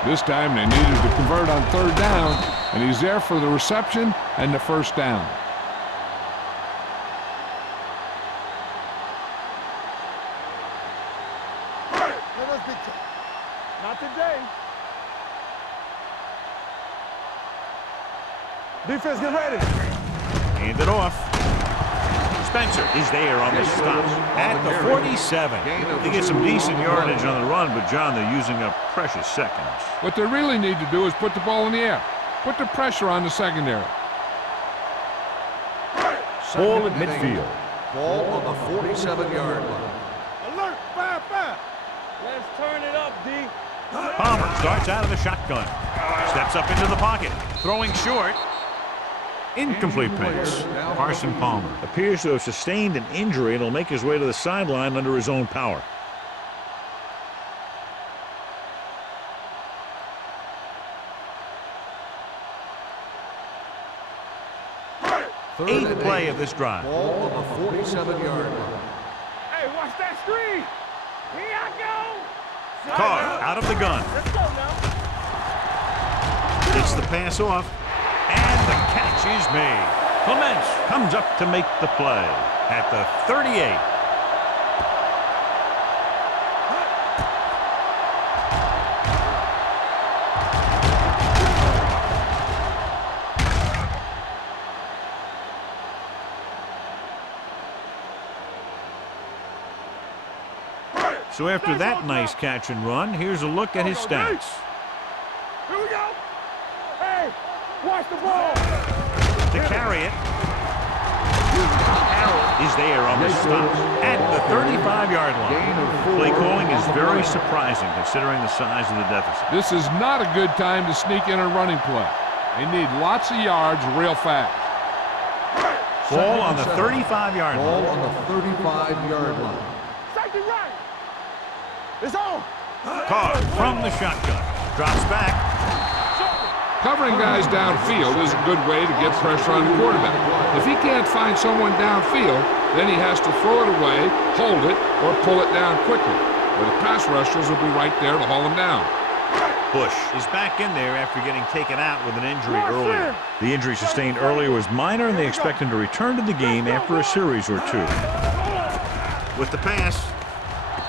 This time they needed to convert on third down, and he's there for the reception and the first down. Not today. Defense, get ready. Hand it off. Spencer is there on the stop at the 47. They get some decent yardage on the run, but, John, they're using up precious seconds. What they really need to do is put the ball in the air. Put the pressure on the secondary. Ball at midfield. Ball on the 47-yard line. Alert, 5-5. Let's turn it up, D. Palmer starts out of the shotgun. Steps up into the pocket. Throwing short. Incomplete pass. Carson Palmer appears to have sustained an injury and will make his way to the sideline under his own power. Eighth play of this drive. Ball on the 47-yard line. Hey, watch that screen. Here I go. Carr out of the gun. Let's go now. Gets the pass off. And the catch is made. Clements comes up to make the play at the 38. So after that nice catch and run, here's a look at his stats. Here we go. Hey, watch the ball. To carry it. Harrell is there on the stop at the 35-yard line. Play calling is very surprising considering the size of the deficit. This is not a good time to sneak in a running play. They need lots of yards real fast. Ball on the 35-yard Ball line. on the 35-yard line. Safety right. It's on. Carr from the shotgun. Drops back. Covering guys downfield is a good way to get pressure on the quarterback. If he can't find someone downfield, then he has to throw it away, hold it, or pull it down quickly. Where the pass rushers will be right there to haul him down. Bush is back in there after getting taken out with an injury earlier. The injury sustained earlier was minor, and they expect him to return to the game after a series or two. With the pass,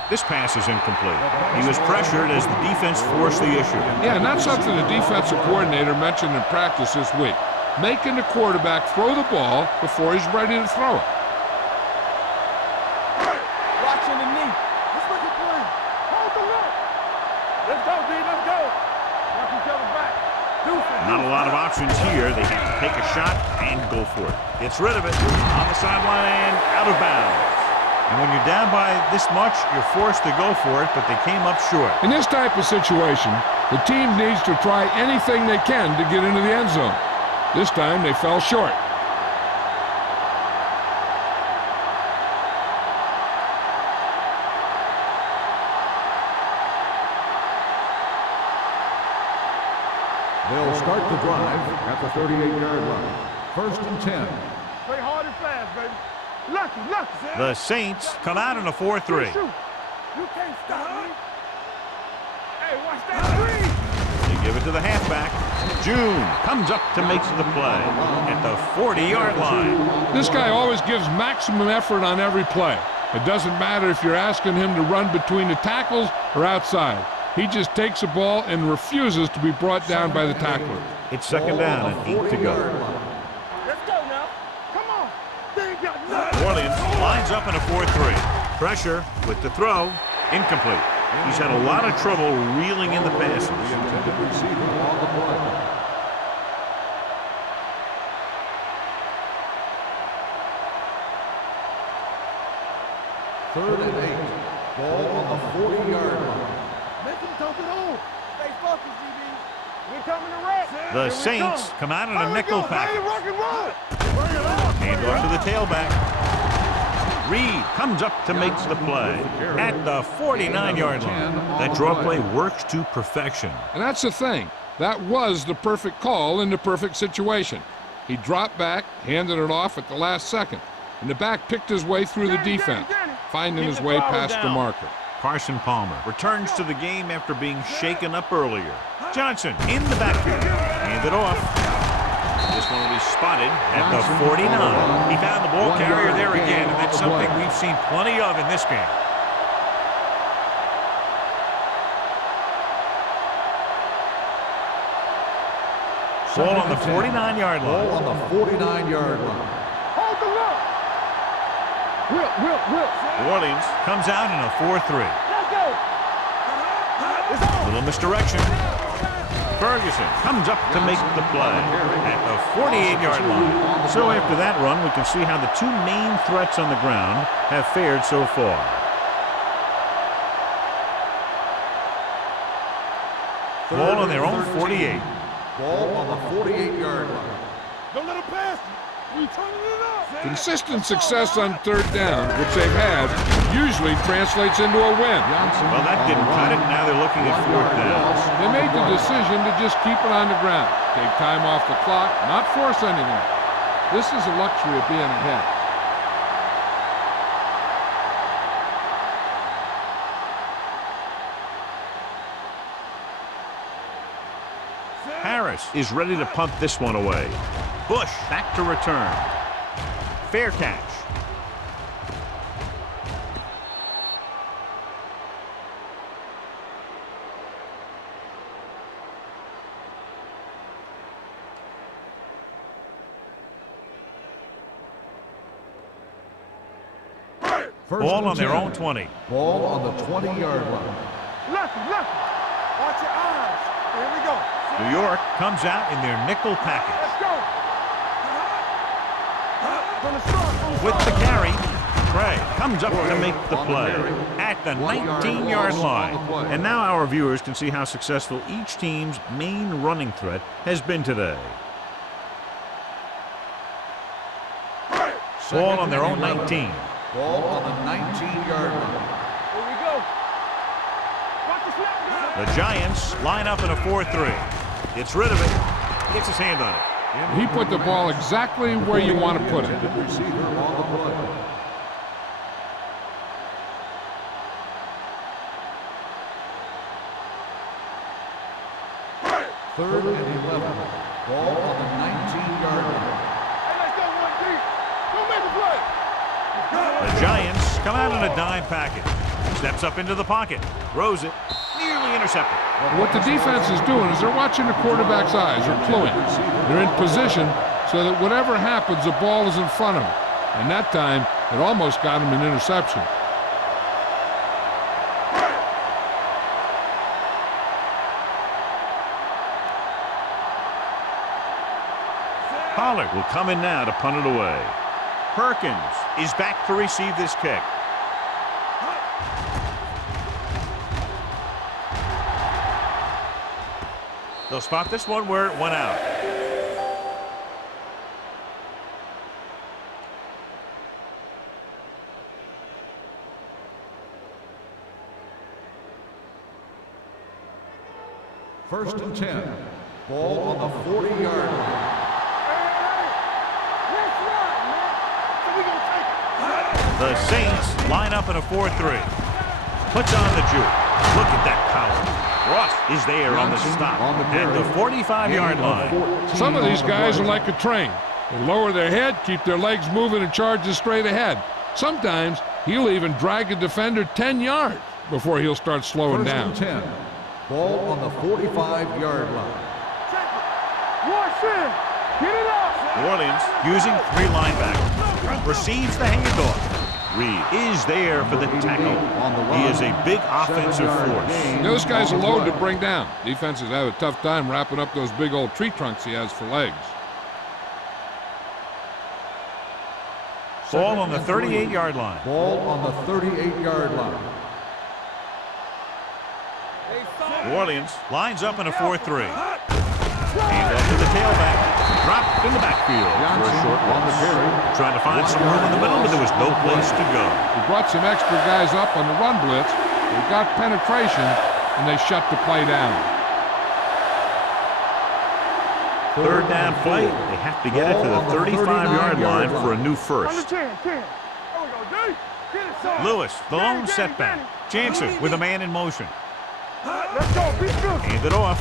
this pass is incomplete. He was pressured as the defense forced the issue. Yeah, and that's something the defensive coordinator mentioned in practice this week. Making the quarterback throw the ball before he's ready to throw it. Watching the knee. Let's make a play. Hold the look. Let's go, D. Let's go. Watch each other back. Not a lot of options here. They have to take a shot and go for it. Gets rid of it on the sideline and out of bounds. And when you're down by this much, you're forced to go for it, but they came up short. In this type of situation, the team needs to try anything they can to get into the end zone. This time they fell short. They'll start the drive at the 38-yard line. 1st and 10. Play hard and fast, baby. Lucky. The Saints come out in a 4-3. Shoot. You can't stop me. Hey, watch that screen. They give it to the halfback. June comes up to make the play at the 40-yard line. This guy always gives maximum effort on every play. It doesn't matter if you're asking him to run between the tackles or outside. He just takes the ball and refuses to be brought down by the tackler. It's 2nd down and 8 to go. Let's go now. Come on. They ain't got nothing. New Orleans lines up in a 4-3. Pressure with the throw. Incomplete. He's had a lot of trouble reeling in the passes. The intended receiver on the play. Third and 8. Ball on the 40-yard line. Make him dump it on. Stay focused, DB. We're coming to rest. The Saints come out in a nickel package. Rock and roll. Bring it on. Hand off to the tailback. Reed comes up to make the play at the 49-yard line. That draw play works to perfection. And that's the thing. That was the perfect call in the perfect situation. He dropped back, handed it off at the last second, and the back picked his way through the defense, finding his way past the marker. Carson Palmer returns to the game after being shaken up earlier. Johnson in the backfield. Handed off. This one will be spotted at the 49. He found the ball carrier there again, and that's something we've seen plenty of in this game. Ball on the 49-yard line. Ball on the 49-yard line. Hold the look. Whip. New Orleans comes out in a 4-3. Let's go. It's on. Little misdirection. Ferguson comes up to make the play at the 48-yard line. So after that run, we can see how the two main threats on the ground have fared so far. Ball on their own 48. Ball on the 48-yard line. Don't let him pass. We turning it up. Consistent success on 3rd down, which they've had, usually translates into a win. Well, that didn't cut it. Now they're looking at 4th down. They made the decision to just keep it on the ground, take time off the clock, not force anything. This is the luxury of being ahead. Harris is ready to punt this one away. Bush back to return. Fair catch. Ball on their own 20. Ball on the 20-yard line. Lucky. Watch your eyes. Here we go. New York comes out in their nickel package. Let's go. From the start. With the carry, Craig comes up to make the play at the 19-yard line. And now our viewers can see how successful each team's main running threat has been today. Ball on their own 19. Ball on the 19-yard line. Here we go. Watch the snap. The Giants line up in a 4-3. Gets rid of it. Gets his hand on it. He put the ball exactly where you want to put it. Receiver on the play. Third and 11. Ball on the 19-yard line. Hey, let's go, 1-3. Go make a play. The Giants come out in a dime package. Steps up into the pocket. Throws it. Nearly intercepted. What the defense is doing is they're watching the quarterback's eyes. They're cluing. They're in position so that whatever happens, the ball is in front of them. And that time, it almost got him an interception. Pollard will come in now to punt it away. Perkins is back to receive this kick. They'll spot this one where it went out. First and 10. Ball on the 40-yard line. The Saints line up in a 4-3. Puts on the juke. Look at that power. Ross is there on the stop at the 45-yard line. Some of these guys are like a train. They lower their head, keep their legs moving, and charge straight ahead. Sometimes he'll even drag a defender 10 yards before he'll start slowing down. First and 10. Ball on the 45-yard line. Get it up. New Orleans using 3 linebackers. Receives the handoff. Reed is there for the tackle. He is a big offensive force. Those guys are loaded to bring down. Defenses have a tough time wrapping up those big old tree trunks he has for legs. Ball on the 38-yard line. Ball on the 38-yard line. New Orleans lines up in a 4-3. Hand off to the tailback. Dropped in the backfield for a short loss. Trying to find some room in the middle, but there was no place to go. He brought some extra guys up on the run blitz. They got penetration, and they shut the play down. Third down play. They have to get it to the 35-yard line for a new first. Lewis, the lone setback. Jansen with a man in motion. Let's go. Hand it off.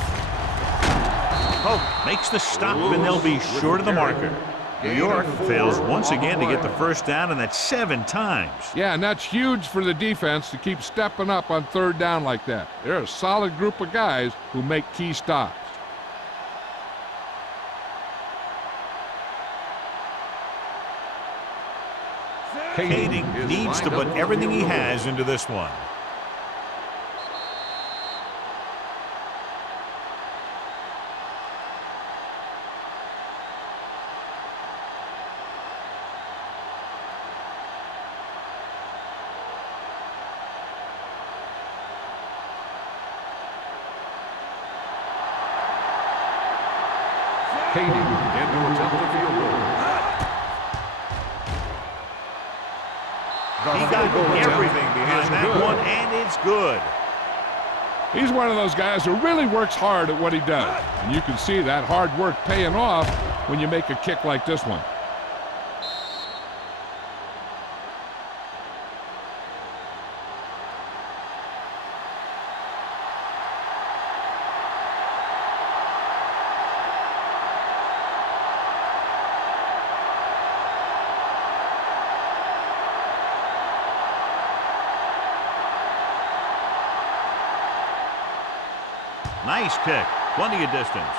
Pope makes the stop, and they'll be short of the marker. New York fails once again to get the first down, and that's 7 times. Yeah, and that's huge for the defense to keep stepping up on third down like that. They're a solid group of guys who make key stops. Kading needs to put everything he has into this one. Kading into attempt a field goal. He got everything behind that one, and it's good. He's one of those guys who really works hard at what he does. And you can see that hard work paying off when you make a kick like this one. Nice kick. Plenty of distance.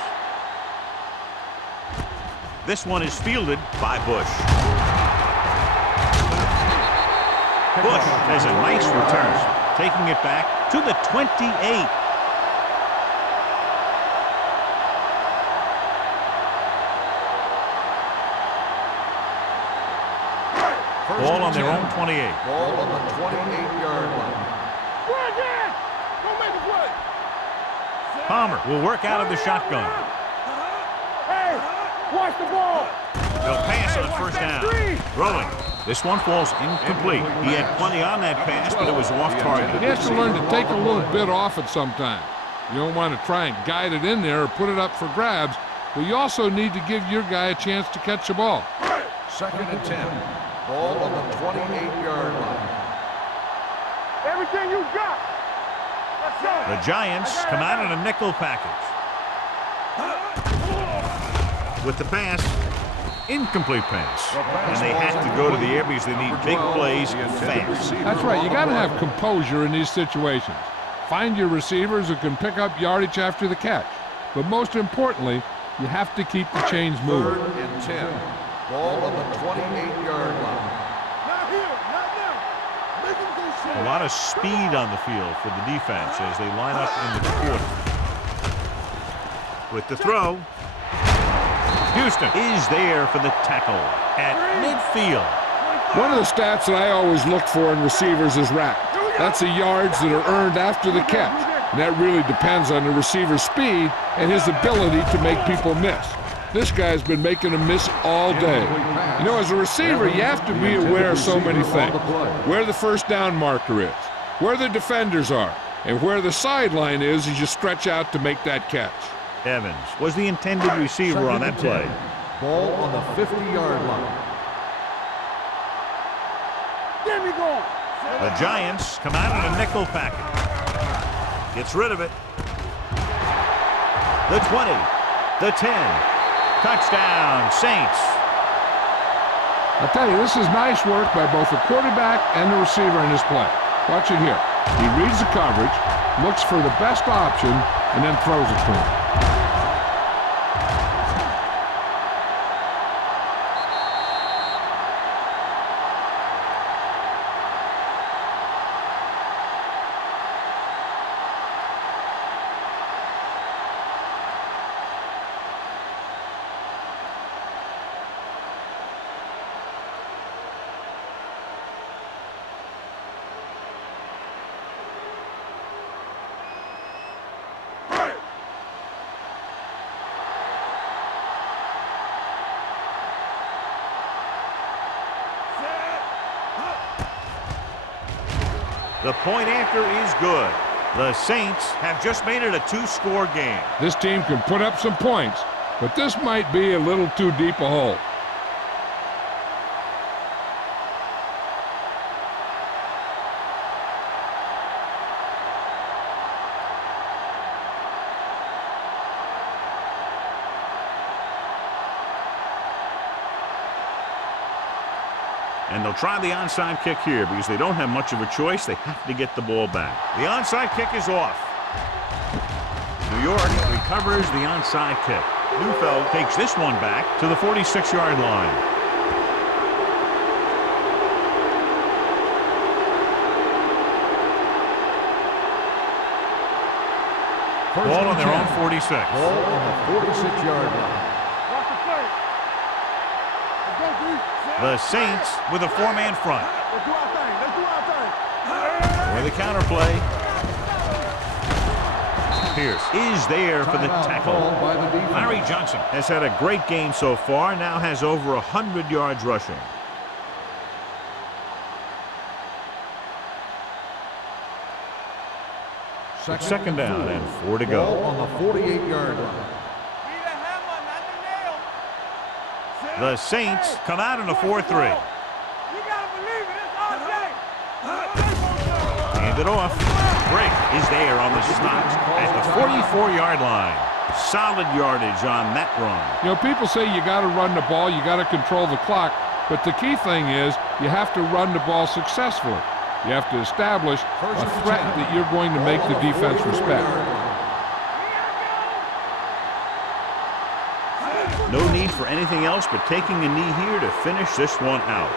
This one is fielded by Bush. Bush has a nice return, taking it back to the 28. Ball on their own 28. Ball on the 28-yard line. Palmer will work out of the shotgun. Hey, watch the ball. They'll pass on first down. Throwing. This one falls incomplete. He had plenty on that pass, but it was off target. He has to learn to take a little bit off it sometime. You don't want to try and guide it in there or put it up for grabs, but you also need to give your guy a chance to catch the ball. Second and 10. Ball on the 28-yard line. Everything you got. Let's go. The Giants come out in a nickel package. With the pass, incomplete pass. And they have to go to the air because they need big plays fast. That's right. You got to have composure in these situations. Find your receivers who can pick up yardage after the catch. But most importantly, you have to keep the chains moving. Third and 10. Ball on the 28-yard line. Not here, not now. Make him go short. A lot of speed on the field for the defense as they line up into the quarter. With the throw. Houston is there for the tackle at midfield. One of the stats that I always look for in receivers is RAP. That's the yards that are earned after the catch. And that really depends on the receiver's speed and his ability to make people miss. This guy's been making them miss all day. You know, as a receiver, you have to be aware of so many things. Where the first down marker is, where the defenders are, and where the sideline is as you stretch out to make that catch. Evans was the intended receiver on that play. Ball on the 50-yard line. Get me going. The Giants come out in a nickel package. Gets rid of it. The 20, the 10. Touchdown, Saints. I'll tell you, this is nice work by both the quarterback and the receiver in this play. Watch it here. He reads the coverage, looks for the best option, and then throws it to him. The point after is good. The Saints have just made it a two-score game. This team can put up some points, but this might be a little too deep a hole. And they'll try the onside kick here because they don't have much of a choice. They have to get the ball back. The onside kick is off. New York recovers the onside kick. Neufeld takes this one back to the 46-yard line. Ball on their own 46. Ball on the 46-yard line. Watch the play. Let's go, D. The Saints with a four-man front. Let's do our thing. Let's do our thing. With the counterplay. Pierce is there for the Timeout tackle. called by the defense. Larry Johnson has had a great game so far, now has over 100 yards rushing. Second down and 4 to Ball go. on the 48-yard line. The Saints come out in a 4-3. You gotta believe it. It's all day. Hand it off. Break is there on the stop at the 44-yard line. Solid yardage on that run. You know, people say you got to run the ball, you got to control the clock, but the key thing is you have to run the ball successfully. You have to establish a threat that you're going to make the defense respect. No need for anything else but taking a knee here to finish this one out.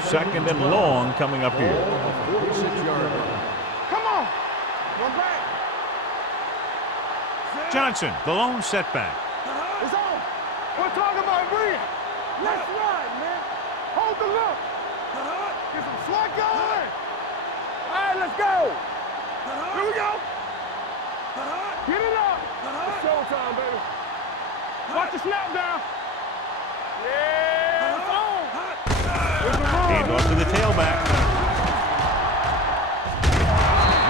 Second and long coming up here. 46-yard line. Come on. One back. Johnson, the lone setback. It's on. We're talking about Green. Let's ride, man. Hold the look. Get some slack going. All right, let's go. Here we go. Get it up. It's showtime, baby. Watch the snap down. Yeah, it's on. Here's the run. Hand off to the tailback.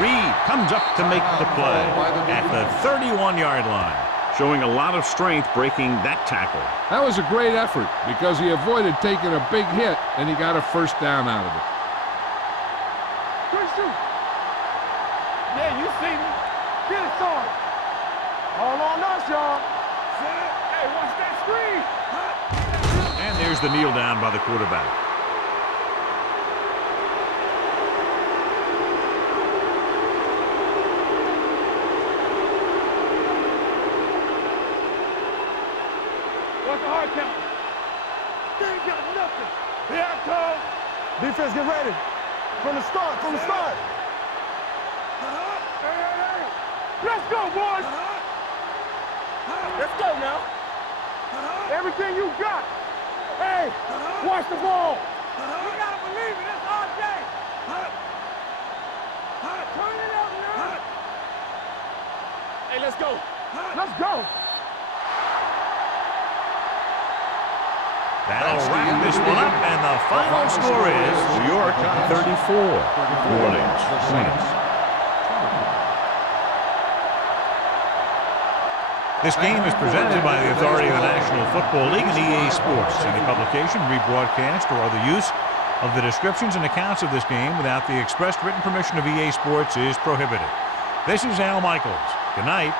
Reed comes up to make the play at the 31-yard line, showing a lot of strength breaking that tackle. That was a great effort because he avoided taking a big hit and he got a first down out of it. Good shoot. Yeah, you see me. Get it started. All on us, y'all. Hey, watch that screen. And there's the kneel down by the quarterback. What's the hard count? They ain't got nothing. Here I come. Defense, get ready. From the start, from the start. Let's go, boys. Let's go now. Everything you got. Hey, watch the ball. You gotta believe it. That's all day. Turn it up now. Hey, let's go. Let's go. That'll wrap this one up, and the final score is New York 34, New Orleans 20. This game is presented by the authority of the National Football League and EA Sports. Any publication, rebroadcast, or other use of the descriptions and accounts of this game without the expressed written permission of EA Sports is prohibited. This is Al Michaels. Good night.